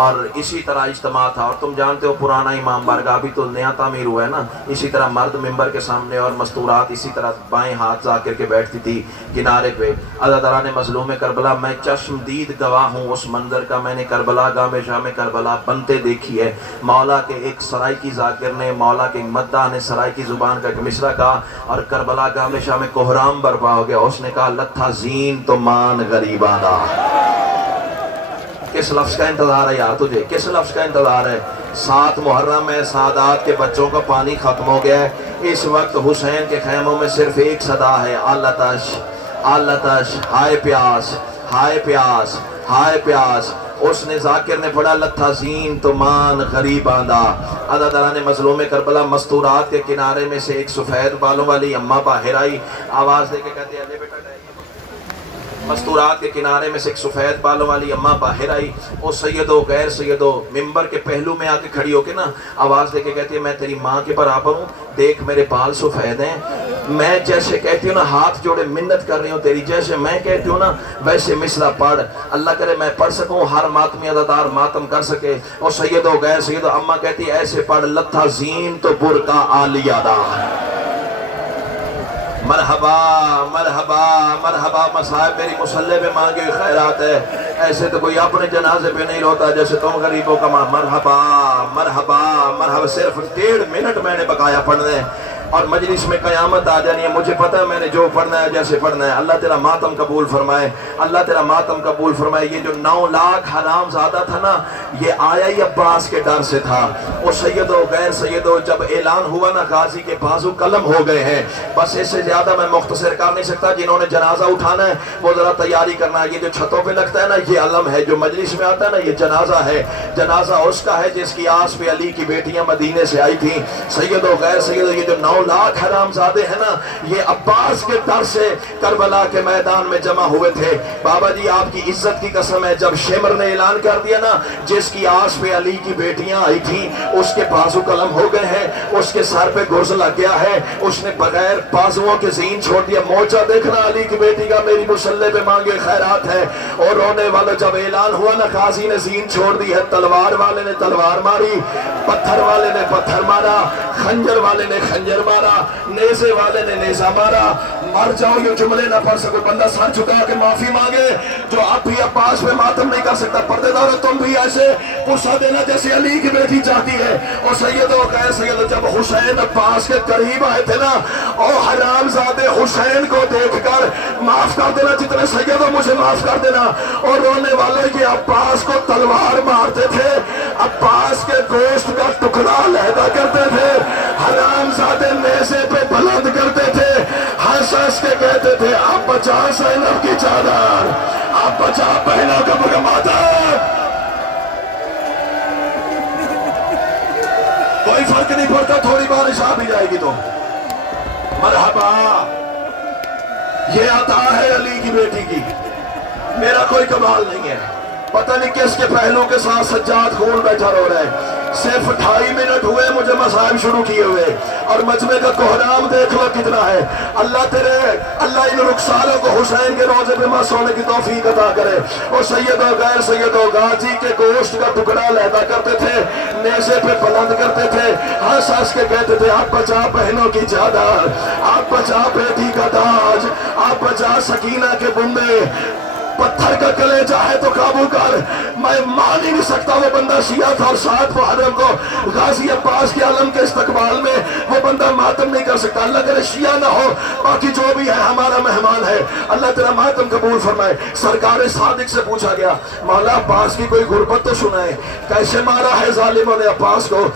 اور اسی طرح اجتماع تھا۔ اور تم جانتے ہو پرانا امام بارگاہ بھی تو نیا تعمیر ہوا ہے نا، اسی طرح مرد ممبر کے سامنے اور مستورات اسی طرح بائیں ہاتھ ذاکر کے بیٹھتی تھی کنارے پہ۔ عزاداران مظلوم کربلا، میں چشم دید گواہ ہوں اس منظر کا۔ میں نے کربلا گاہ میں شاہ میں کربلا بنتے دیکھی ہے۔ مولا کے ایک سرائکی ذاکر نے، مولا کے مداح نے سرائکی زبان کا ایک مصرع کہا اور کربلا گاہ میں شاہ میں کوہرام برپا ہو گیا۔ اس نے کہا لتھا زین تو مان غریبانا۔ کس لفظ کا انتظار ہے یار تجھے، کس لفظ کا انتظار ہے؟ 7 محرم ہے، سادات کے بچوں کا پانی ختم ہو گیا ہے۔ اس وقت حسین کے خیموں میں صرف ایک صدا ہے، آلتش آلتش، ہائے پیاس ہائے پیاس ہائے پیاس۔ اس نے ذاکر نے پڑھا لتھا زین تو مان غریب آندہ۔ عزاداران مظلوم کربلا، مستورات کے کنارے میں سے ایک سفید بالوں والی اماں باہر آئی، آواز دے کے کہتے ہیں لے بیٹا ڈائیے۔ مستورات کے کنارے میں سے ایک سفید بالوں والی اماں باہر آئی۔ او سیدو غیر سیدو، ممبر کے پہلو میں آ کے کھڑی ہو کے نا آواز دے کے کہتی ہے میں تیری ماں کے برابر ہوں، دیکھ میرے بال سفید ہیں۔ میں جیسے کہتی ہوں نا ہاتھ جوڑے منت کر رہی ہوں تیری، جیسے میں کہتی ہوں نا ویسے مصرع پڑھ، اللہ کرے میں پڑھ سکوں، ہر ماتمی عزادار ماتم کر سکے۔ او سیدو غیر سیدو، اماں کہتی ایسے پڑھ لتھا زین تو برقع عالیہ دا۔ مرحبا مرحبا مرحبا، مصائب میری مصلی پہ مانگی ہوئی خیرات ہے۔ ایسے تو کوئی اپنے جنازے پہ نہیں روتا جیسے تم غریبوں کا مرحبا مرحبا مرحبا۔ صرف 1.5 منٹ میں نے بقایا پڑھنا ہے اور مجلس میں قیامت آ جانی ہے۔ مجھے پتہ ہے میں نے جو پڑھنا ہے جیسے پڑھنا ہے۔ اللہ تیرا ماتم قبول فرمائے، اللہ تیرا ماتم قبول فرمائے۔ یہ جو 9 لاکھ حرام زادہ تھا نا، یہ آیا ہی عباس کے ڈر سے تھا۔ وہ سیدوں غیر سیدوں جب اعلان ہوا نا غازی کے بازو قلم ہو گئے ہیں. بس اس سے زیادہ میں مختصر کر نہیں سکتا. جنہوں نے جنازہ اٹھانا ہے وہ ذرا تیاری کرنا ہے. یہ جو چھتوں پہ لگتا ہے نا یہ علم ہے, جو مجلس میں آتا ہے نا یہ جنازہ ہے. جنازہ اس کا ہے جس کی آس پہ علی کی بیٹیاں مدینے سے آئی تھیں. سیدوں غیر سیدوں یہ جو 9 لاکھ حرام زادے ہیں نا یہ عباس کے در سے کربلا کے میدان میں جمع ہوئے تھے. بابا جی آپ کی عزت کی قسم ہے, جب شمر نے اعلان کر دیا نا جس کی آس پہ علی کی بیٹیاں آئی تھیں اس کے بازو قلم ہو گئے ہیں, اس کے سر پہ گرز لگ گیا ہے, اس نے بغیر بازوؤں کے زین چھوڑ دیا. موچا دیکھنا علی کی بیٹی کا میری مسلح پہ مانگے خیرات ہے. اور رونے والے جب اعلان ہوا نا غازی نے زین چھوڑ دی ہے. تلوار والے نے تلوار ماری, پتھر والے نے پتھر مارا, خنجر والے نے خنجر مارا, نیزے والے نے نیزہ مارا. مر جاؤ یہ جملے نہ پڑھ سکو, بندہ سر جھکا کے معافی مانگے جو اب بھی عباس پہ ماتم نہیں کر سکتا. پردے دارو تم بھی ایسے پرسہ دینا جیسے علی کی بیٹی چاہتی ہے. اور سیدوں غیر سیدوں جب حسین عباس کے قریب آئے تھے نا اور حرام زادے حسین کو دیکھ کر معاف کر دینا جتنے سیدوں مجھے معاف کر دینا. اور رونے والے یہ عباس کو تلوار مارتے تھے, عباس کے گوشت کا ٹکڑا علیحدہ کرتے تھے, حرام زادے نیزے پہ بلند کرتے تھے, ہنس ہنس کے کہتے تھے اب بچا زینب کی چادر, اب بچا بہنوں کا ماتم. کوئی فرق نہیں پڑتا, تھوڑی بارش آ بھی جائے گی تو مرحبا. یہ عطا ہے علی کی بیٹی کی, میرا کوئی کمال نہیں ہے. پتہ نہیں کس کے پہلو کے ساتھ سجاد خون بیٹھا رو رہا ہے. صرف 2.5 منٹ ہوئے مجھے مسائل شروع کیے ہوئے اور مجمع کا کوہرام دیکھ لو کتنا ہے. اللہ ان رخساروں کو حسین کے روزے پہ مست ہونے کی توفیق عطا کرے. اور سیدوں غیر سیدوں غازی کے گوشت کا ٹکڑا علیحدہ کرتے تھے, نیزے پہ بلند کرتے تھے, ہنس ہنس کے کہتے تھے آپ بچا بہنوں کی چادر, آپ بچا بیٹی کا تاج, آپ بچا سکینہ کے بندے. پتھر کا کلیجہ ہے تو قابو کر. میں مان ہی نہیں سکتا وہ بندہ شیعہ تھا اور 7 محرم کو غازی عباس کے علم کے استقبال میں وہ بندہ ماتم نہیں کر سکتا. اللہ کرے شیعہ نہ ہو, باقی جو بھی ہے ہمارا مہمان ہے. اللہ تیرا ماتم قبول فرمائے. سرکار صادق سے پوچھا گیا مولا عباس کی کوئی غربت تو سنائے, کیسے مارا ہے ظالموں نے عباس کو.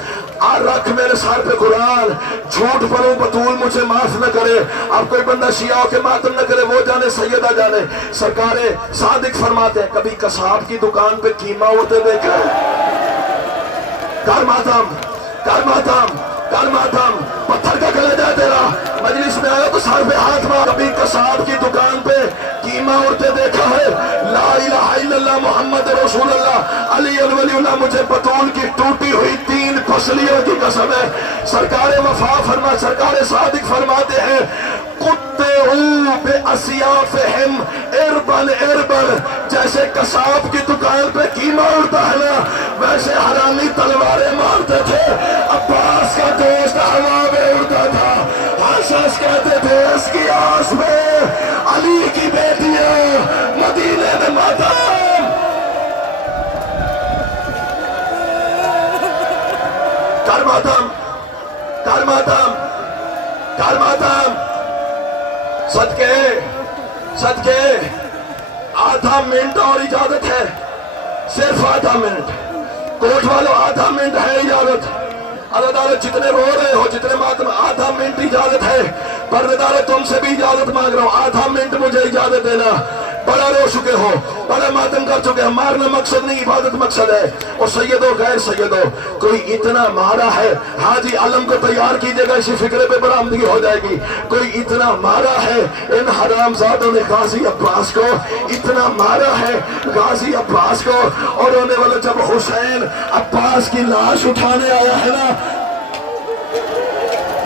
رکھ میرے سر پہ قرآن, جھوٹ پڑھوں بطول مجھے معاف نہ کرے. اب کوئی بندہ شیعہ کے ماتم نہ کرے, وہ جانے سیدہ جانے. سرکار صادق فرماتے ہیں کبھی قصاب کی دکان پہ قیمہ اڑتے دیکھا کر ماتم, کر ماتم, کر ماتم. پتھر کا کلیجہ ہے تیرا, مجلس میں آیا تو سر پہ ہاتھ مار. کبھی قصاب کی دکان پہ قیمہ اڑتے دیکھا ہے. لا الہ الا اللہ محمد رسول اللہ علی الولی اللہ. مجھے بطول کی ٹوٹی ہوئی 3 پسلیوں کی قسم ہے. سرکار وفا فرما, سرکار صادق فرماتے ہیں قطعوا بأسیافہم اربن اربن. جیسے قصاب کی دکان پہ قیمہ اڑتا ہے نا ویسے حرامی تلواریں مارتے تھے. عباس کا گوشت ہوا میں اڑتا تھا. ہنس کہتے تھے اس کی آس میں علی کی بیٹیاں مدینے میں ماتم. کر ماتم, کر ماتم, کر ماتم. صدقے صدقے 1/2 منٹ اور اجازت ہے, صرف 1/2 منٹ. کوٹ والوں 1/2 منٹ ہے اجازت. عدالت جتنے رو رہے ہو جتنے ماتم 1/2 منٹ اجازت ہے. پردے دارو تم سے بھی اجازت مانگ رہا ہوں, 1/2 منٹ مجھے اجازت دینا. بڑا رو چکے ہو, بڑا ماتم کر چکے ہیں. مارنا مقصد نہیں, عبادت مقصد ہے. اور سیدوں غیر سیدوں کوئی اتنا مارا ہے, حاجی علم کو تیار کیجئے گا اسی فکرے پہ برآمدگی ہو جائے گی. کوئی اتنا مارا ہے ان حرام زادوں نے غازی عباس کو, اتنا مارا ہے غازی عباس کو. اور رونے والے جب حسین عباس کی لاش اٹھانے آیا ہے نا,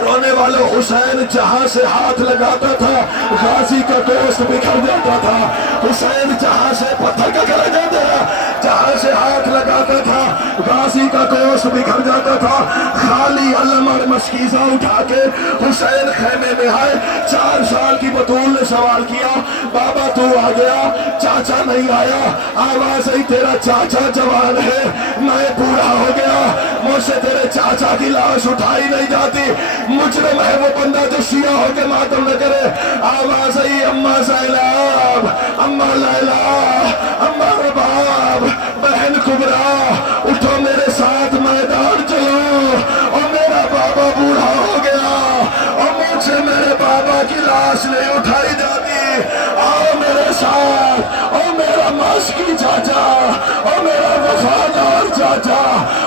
رونے والے حسین جہاں سے ہاتھ لگاتا تھا غازی کا گوشت بکھر جاتا تھا. حسین جہاں سے پتھر کا کلیجہ تیرا, جہاں سے ہاتھ لگاتا تھا غازی کا گوشت بکھر جاتا تھا. خالی علم اور مشکیزہ اٹھا کے حسین خیمے میں آئے. 4 سال کی بطول نے سوال کیا بابا تو آ گیا, چاچا نہیں آیا. آواز آئی تیرا چاچا جوان ہے, میں بوڑھا ہو گیا, مجھ سے تیرے چاچا کی لاش اٹھائی نہیں جاتی. مجرم ہے وہ بندہ جو شیعہ ہو کے ماتم نہ کرے. آواز آئی اماں زینب, اماں لیلا, اماں رباب, بہن کبرا, اٹھو میرے ساتھ میدان چلو. چاچا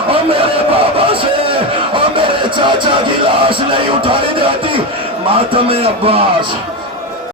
اور میرے بابا سے اور میرے چاچا کی لاش نہیں اٹھائی جاتی. ماتم عباس